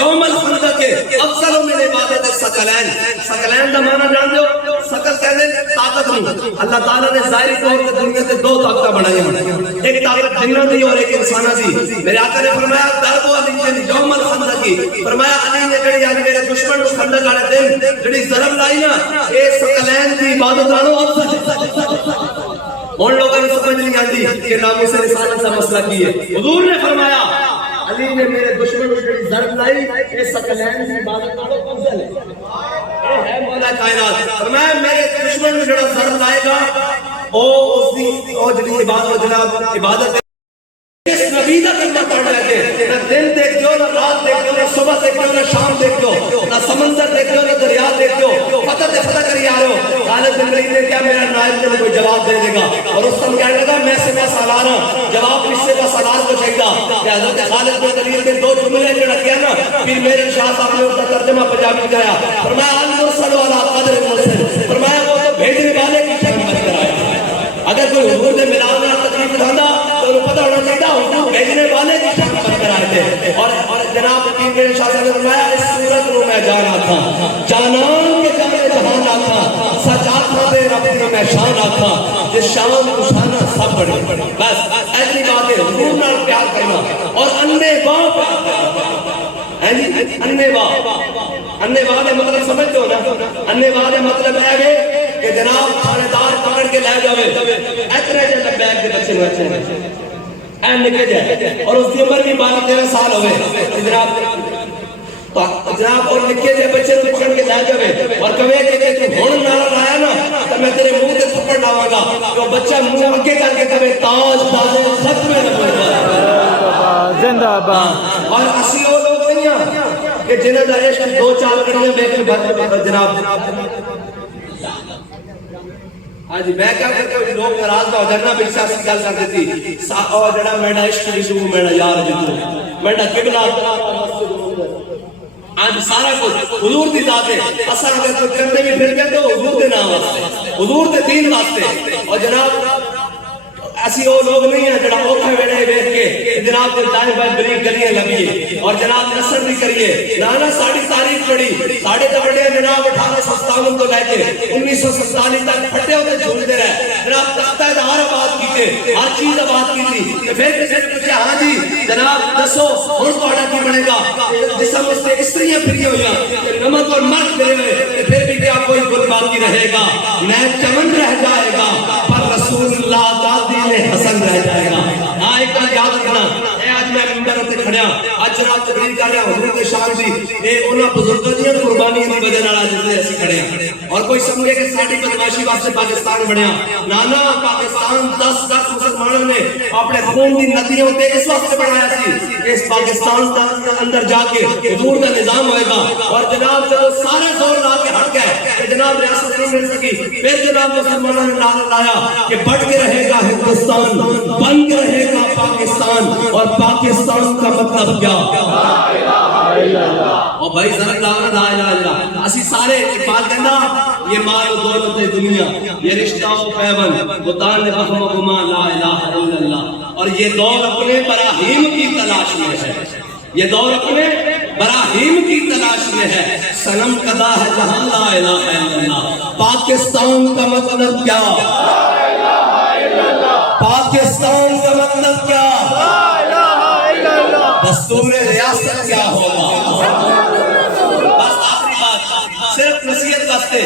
یوم الخندق افضل من عبادت الثقلین. ثقلین دا معنی جان دو ثقل کہتے ہیں طاقت نو. اللہ تعالیٰ نے ظاہری طور پر دنیا سے دو طاقتیں بنائی ہیں، ایک طاقت جنوں دی اور ایک انساناں دی. میرے آقا نے فرمایا ضرب علی یوم الخندق. فرمایا علی نے جڑی یعنی میرے دشمن کو خندق والے دن جڑی ضرب لائی نا اے ثقلین دی عبادت نالوں افضل ہے. ان لوگوں نے سمجھ نہیں آتی کہ ناموس رسالت کا مسئلہ کی ہے. حضور نے فرمایا علی نے میرے دشمن کو جڑی ضرب لائی اے ثقلین دی عبادت نالوں افضل ہے. اے ہے مولا کائنات. فرمایا میرے دشمن کو جڑا ضرب لائے گا او اس دی او جڑی عبادت جناب عبادت اس نبی دا کلمہ پڑھ رہے تھے. نہ دن دیکھو نہ رات دیکھو نہ صبح دیکھو نہ شام دیکھو نہ سمندر دیکھو نہ دریا دیکھو فتح تے فتح کری آ رہے ہو. خالد بن ولید نے کیا میرا نائب تمہیں کوئی جواب دے دے گا اور اس کو کہنے لگا میں سے میں سالار ہوں جواب کس سے کا سالار کو چاہیے. کہ حضرت خالد بن ولید نے دو جملے جو رکھے نا پھر میرے شاہ صاحب نے اس کا ترجمہ پنجابی کرایا. فرمایا المرسل والا قدر المرسل. فرمایا وہ تو بھیجنے والے کی شان بن کر آیا. اگر کوئی حضور نے ملاؤ نہ تکلیف اٹھانا تو انہیں پتہ ہونا چاہیے حضور بھیجنے والے کی شان بن کر آئے تھے. اور جناب کی میرے شاہ صاحب نے فرمایا اس صورت کو میں جانا تھا جانان کے جانے جہان آتھا سچ آتھا دے رب نے میں شان آتھا جس شان کو شانہ سب بڑے. بس ایسی بات ہے حضور نال پیار کرنا اور انے باپ انے باپ دے مطلب سمجھتے ہو نا. انے باپ دے مطلب ہے کہ جناب تھانے دار پکڑ کے لے جاوے اتنے جے لبیک دے بچے نو اچھے اے نکے جائے اور اس کی عمر بھی 12-13 سال ہوئے جناب اور نکے جے بچے نو پکڑ کے لے جاوے اور کہے کہ تو ہن نعرہ لایا نا تو میں تیرے منہ تے تھپڑ لاواں گا. جو بچہ منہ اگے کر کے کہے تاج تاج ختم نبوت زندہ باد. اور اسی وہ لوگ نہیں ہیں کہ جنہیں دا عشق 2-4 کڑیاں بیٹھ کے جناب ہاں جی میں کیا کرتا ہوں لوگ ناراض نہ ہو جانا بھی سیاسی گل کر دیتی اور جڑا میرا عشق جدو میرا یار جدو میرا قبلہ آج سارا کچھ حضور دی ذات ہے اصل اگر کوئی کرنے بھی پھر گئے تو حضور دے نام واسطے حضور دے دین واسطے اور جناب ایسی وہ لوگ نہیں ہیں جڑا اوکھے ویڑے بیٹھ کے جناب کو دائیں بائیں بری گلیاں لگیے اور جناب نصر بھی کریے نانا ساڑی تاریخ پڑی ساڑھے تبڑے جناب 1857 تو لے کے 1947 تک پھٹے ہوتے جھولتے رہے جناب تختہ دار آباد کیتے ہر چیز آباد کی تھی پھر کسی نے پوچھا ہاں جی جناب دسو ہن تہاڈا کی بنے گا جسم اس سے استریاں پھری ہوئیاں نمک اور مرد پھرے ہوئے پھر بھی کیا کوئی گل باقی رہے گا نہ چمن رہ جائے گا پر رسول اللہ کا دین حسن رہ جائے گا ہاں ایک بار یاد رکھنا اے آج میں ممبر تے کھڑیا اج جناب تقریر کر رہا حضور کے شان دی اے انہاں بزرگاں دی قربانیاں دی وجہ نال اج اسی کھڑے ہیں اور کوئی سمجھے کہ ساڈی بدماشی واسطے پاکستان بنیا نانا پاکستان 10 مسلمانوں نے اپنے خون دی ندیوں تے اس واسطے بنایا سی اس پاکستان دا اندر جا کے حضور دا نظام ہوئے گا اور جناب جب سارے زور لا کے ہٹ گئے کہ جناب ریاست نہیں مل سکی پھر جناب مسلمانوں نے نعرہ لایا کہ بٹ کے رہے گا ہندوستان بن کے رہے گا پاکستان اور پاکستان کا مطلب کیا اور بھائی ذرا لا الہ الا اللہ اسی سارے بات کہنا یہ مال و دولت دنیا یہ رشتہ و پیوند بتان رحمہما لا الہ الا اللہ اور یہ دور اپنے براہیم کی تلاش میں ہے یہ دور اپنے براہیم کی تلاش میں ہے صنم قضا ہے جہاں لا الہ الا اللہ پاکستان کا مطلب کیا پاکستان کا مطلب کیا دستور ریاست کیا ہوگا بس آخری بات صرف نصیحت واسطے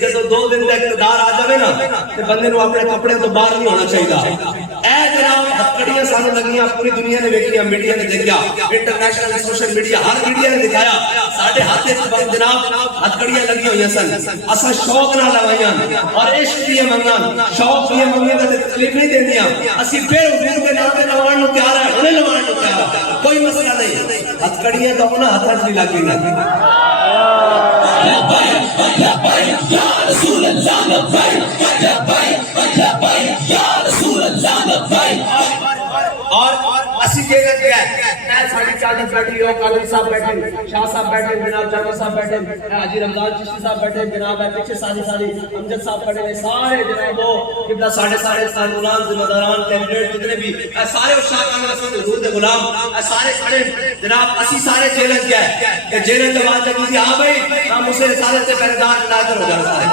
جب 2 دن کا اقتدار آ جائے نا تو بندے نو اپنے کپڑے تو باہر نہیں ہونا چاہیے اے جناب ہتھکڑیاں سانو لگیاں پوری دنیا نے ویکھیاں میڈیا نے دیکھیا انٹرنیشنل سوشل میڈیا ہر میڈیا نے دکھایا ساڈے ہاتھ وچ جناب ہتھکڑیاں لگی ہوئیاں سن اساں شوق نال لوائیاں اور عشق دی منگاں شوق دی منگاں تے تکلیف نہیں دیندیاں اسی پھر حضور دے نام تے لوان نو تیار ہے ہنے لوان نو تیار ہے کوئی مسئلہ نہیں ہتھکڑیاں تو انہاں ہتھاں وچ لگی نا لبیک لبیک یا رسول اللہ لبیک لبیک لبیک یا رسول اللہ لبیک اور اسی جگہ پہ ہے ساڑی چادر بیٹھی ہو قادری صاحب بیٹھے شاہ صاحب بیٹھے جناب جانا صاحب بیٹھے حاجی رمضان چشتی صاحب بیٹھے جناب پیچھے ساری امجد صاحب بیٹھے سارے جناب وہ قبلہ سارے غلام ذمہ داران کینڈیڈیٹ جتنے بھی سارے شاہ کانگریس کے حضور دے غلام سارے کھڑے جناب اسی سارے چیلنج کیا ہے کہ چیلنج جواب جب کہ ہاں بھائی ہم اسے رسالت سے پہلے دار لا کر ہو جانا سارے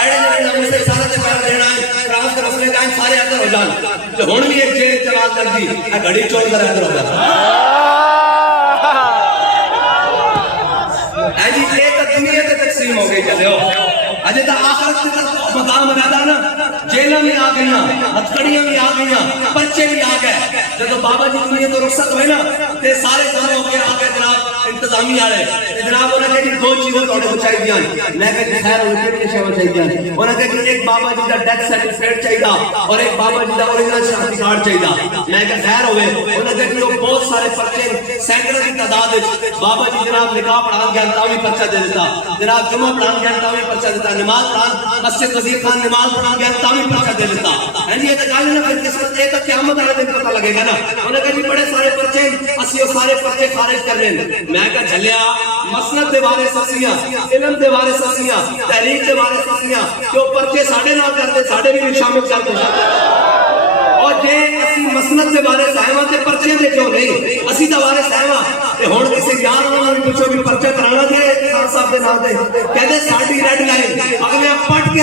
ایڈے جناب ہم اسے رسالت سے پہلے دینا ہے فرانس کے مسئلے قائم سارے اندر ہو جانا تو ہن بھی ایک چیلنج جواب کر دی گھڑی چور کر اندر ہو جانا جی ایک دنیا کے تقسیم ہو گئی چلے ہو اجے تا آخرت کے مقام رہتا نا جیلیں بھی آ گئیاں ہتھکڑیاں بھی آ گئیاں پرچے بھی آ گئے جب بابا جی دنیا تو رخصت ہوئے نا تے سارے گھر ہو کے آ گئے جناب انتظامی والے جناب انہوں نے کہا 2 چیزیں تھوڑے کو چاہیے میں کہ خیر ہوئی کہ شیوا چاہیے انہوں نے کہا کہ ایک بابا جی کا ڈیتھ سرٹیفکیٹ چاہیے اور ایک بابا جی کا اوریجنل شناختی کارڈ چاہیے میں کہ خیر ہوئے انہوں نے کہا کہ وہ بہت سارے پرچے سینکڑوں کی تعداد ہے بابا جی جناب نکاح پڑھا گیا تا بھی پرچہ دے دیتا جناب جمعہ پڑھا گیا تا بھی پرچہ دیتا نماز پڑھا مسجد وزیر خان نماز پڑھا گیا تا بھی پرچہ دے دیتا ہیں جی یہ تو گل نہ پھر قسمت یہ تو قیامت والے دن پتہ لگے گا نا انہوں نے کہا جی بڑے سارے پرچے اسی وہ سارے پرچے خارج کر لیں میں کہا جھلیا مسند دے بارے سسیاں علم دے بارے سسیاں تحریک دے بارے سسیاں کہ وہ پرچے ساڑھے نہ کرتے ساڑھے بھی شامل کرتے اور جے اسی مسند دے بارے سائمہ تے پرچے دے جو نہیں اسی دے بارے سائمہ تے ہون کسی یار انہوں نے پوچھو بھی پرچہ کرانا دے خان صاحب دے نام دے کہتے ساڑھی ریڈ لائن اگلے پٹ کے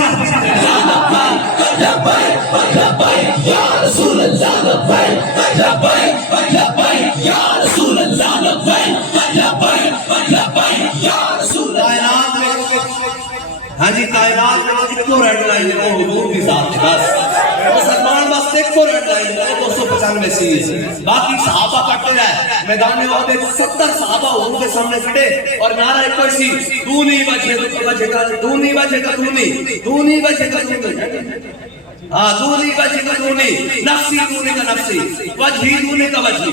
لبیک یا رسول اللہ لبیک لبیک لبیک یا رسول اللہ لبیک لبیک لبیک یا رسول اللہ ہاں جی کائنات میں ایک کو ریڈ لائن ہے وہ حضور کی ذات ہے بس مسلمان واسطے ایک کو ریڈ لائن ہے 295 سی باقی صحابہ کٹتے رہے میدان عہد 70 صحابہ حضور کے سامنے کھڑے اور نعرہ ایک کوئی سی تو نہیں بچے گا تو نہیں بچے گا تو نہیں بچے گا تو نہیں ہاں دونی وجہ کا دونی نفسی دونی کا نفسی وجہی دونی کا وجہی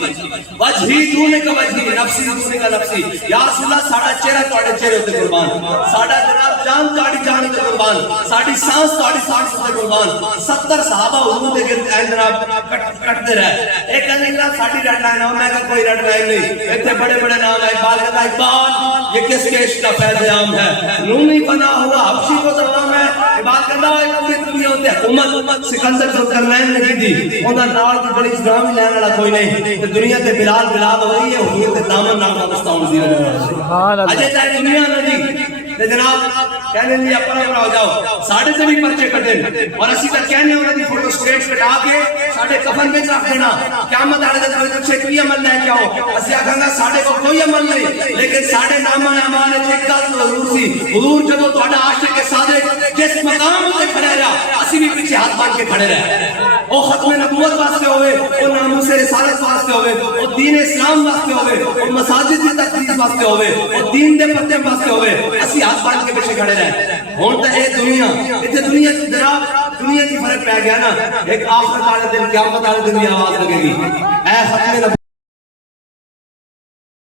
وجہی دونی کا وجہی نفسی دونی کا نفسی یا رسول اللہ ساڑھا چہرہ توڑے چہرے ہوتے قربان ساڑھا جناب جان توڑی جان ہوتے قربان ساڑھی سانس توڑی سانس ہوتے قربان 70 صحابہ حضور دے گرد این جناب کٹتے رہے ایک کہنے لگا ساڑھی رڈ لائن ہو میں کہا کوئی رڈ لائن نہیں اتنے بڑے بڑے نام ہے اقبال کہتا اقبال یہ کس کے عشق کا فیض عام ہے نونی بنا ہوا حبشی کو زبان ہے اقبال کہتا ہے پوری دنیا ہوتے حکومت سکندر جو کرنین نے کی دی انہاں نال کی بڑی اسلام ہی لینے والا کوئی نہیں دنیا تے بلال بلال ہو رہی ہے حضور تے دامن نام کا مستعمل دی اجے چاہے دنیا نہ جی تے جناب کہنے لئے اپنا ہو جاؤ ساڑھے سے بھی پرچے کر دیں اور اسی تک کہنے ہونے دی فوٹو سٹیٹس کٹا کے ساڑھے کفن میں رکھ دینا قیامت آڑے دن کوئی کچھ کوئی عمل لے کے آؤ اسی آکھاں گا ساڑھے کو کوئی عمل نہیں لیکن ساڑھے نامہ امان ایک گل حضور سی حضور جب تہاڈا عاشق کے صادق جس مقام تے کھڑے رہا اسی بھی پیچھے ہاتھ باندھ کے کھڑے رہے او ختم نبوت واسطے ہوئے او ناموس رسالت واسطے ہوئے او دین اسلام واسطے ہوئے او مساجد کی تقدیس واسطے ہوئے او دین دے پتے واسطے ہوئے اسی ہاتھ باندھ کے پیچھے کھڑے رہے ہن تے اے دنیا اتنے دنیا کی جناب دنیا کی فرق پہ گیا نا ایک آخرت والے دن قیامت والے دن بھی آواز لگے گی اے ختم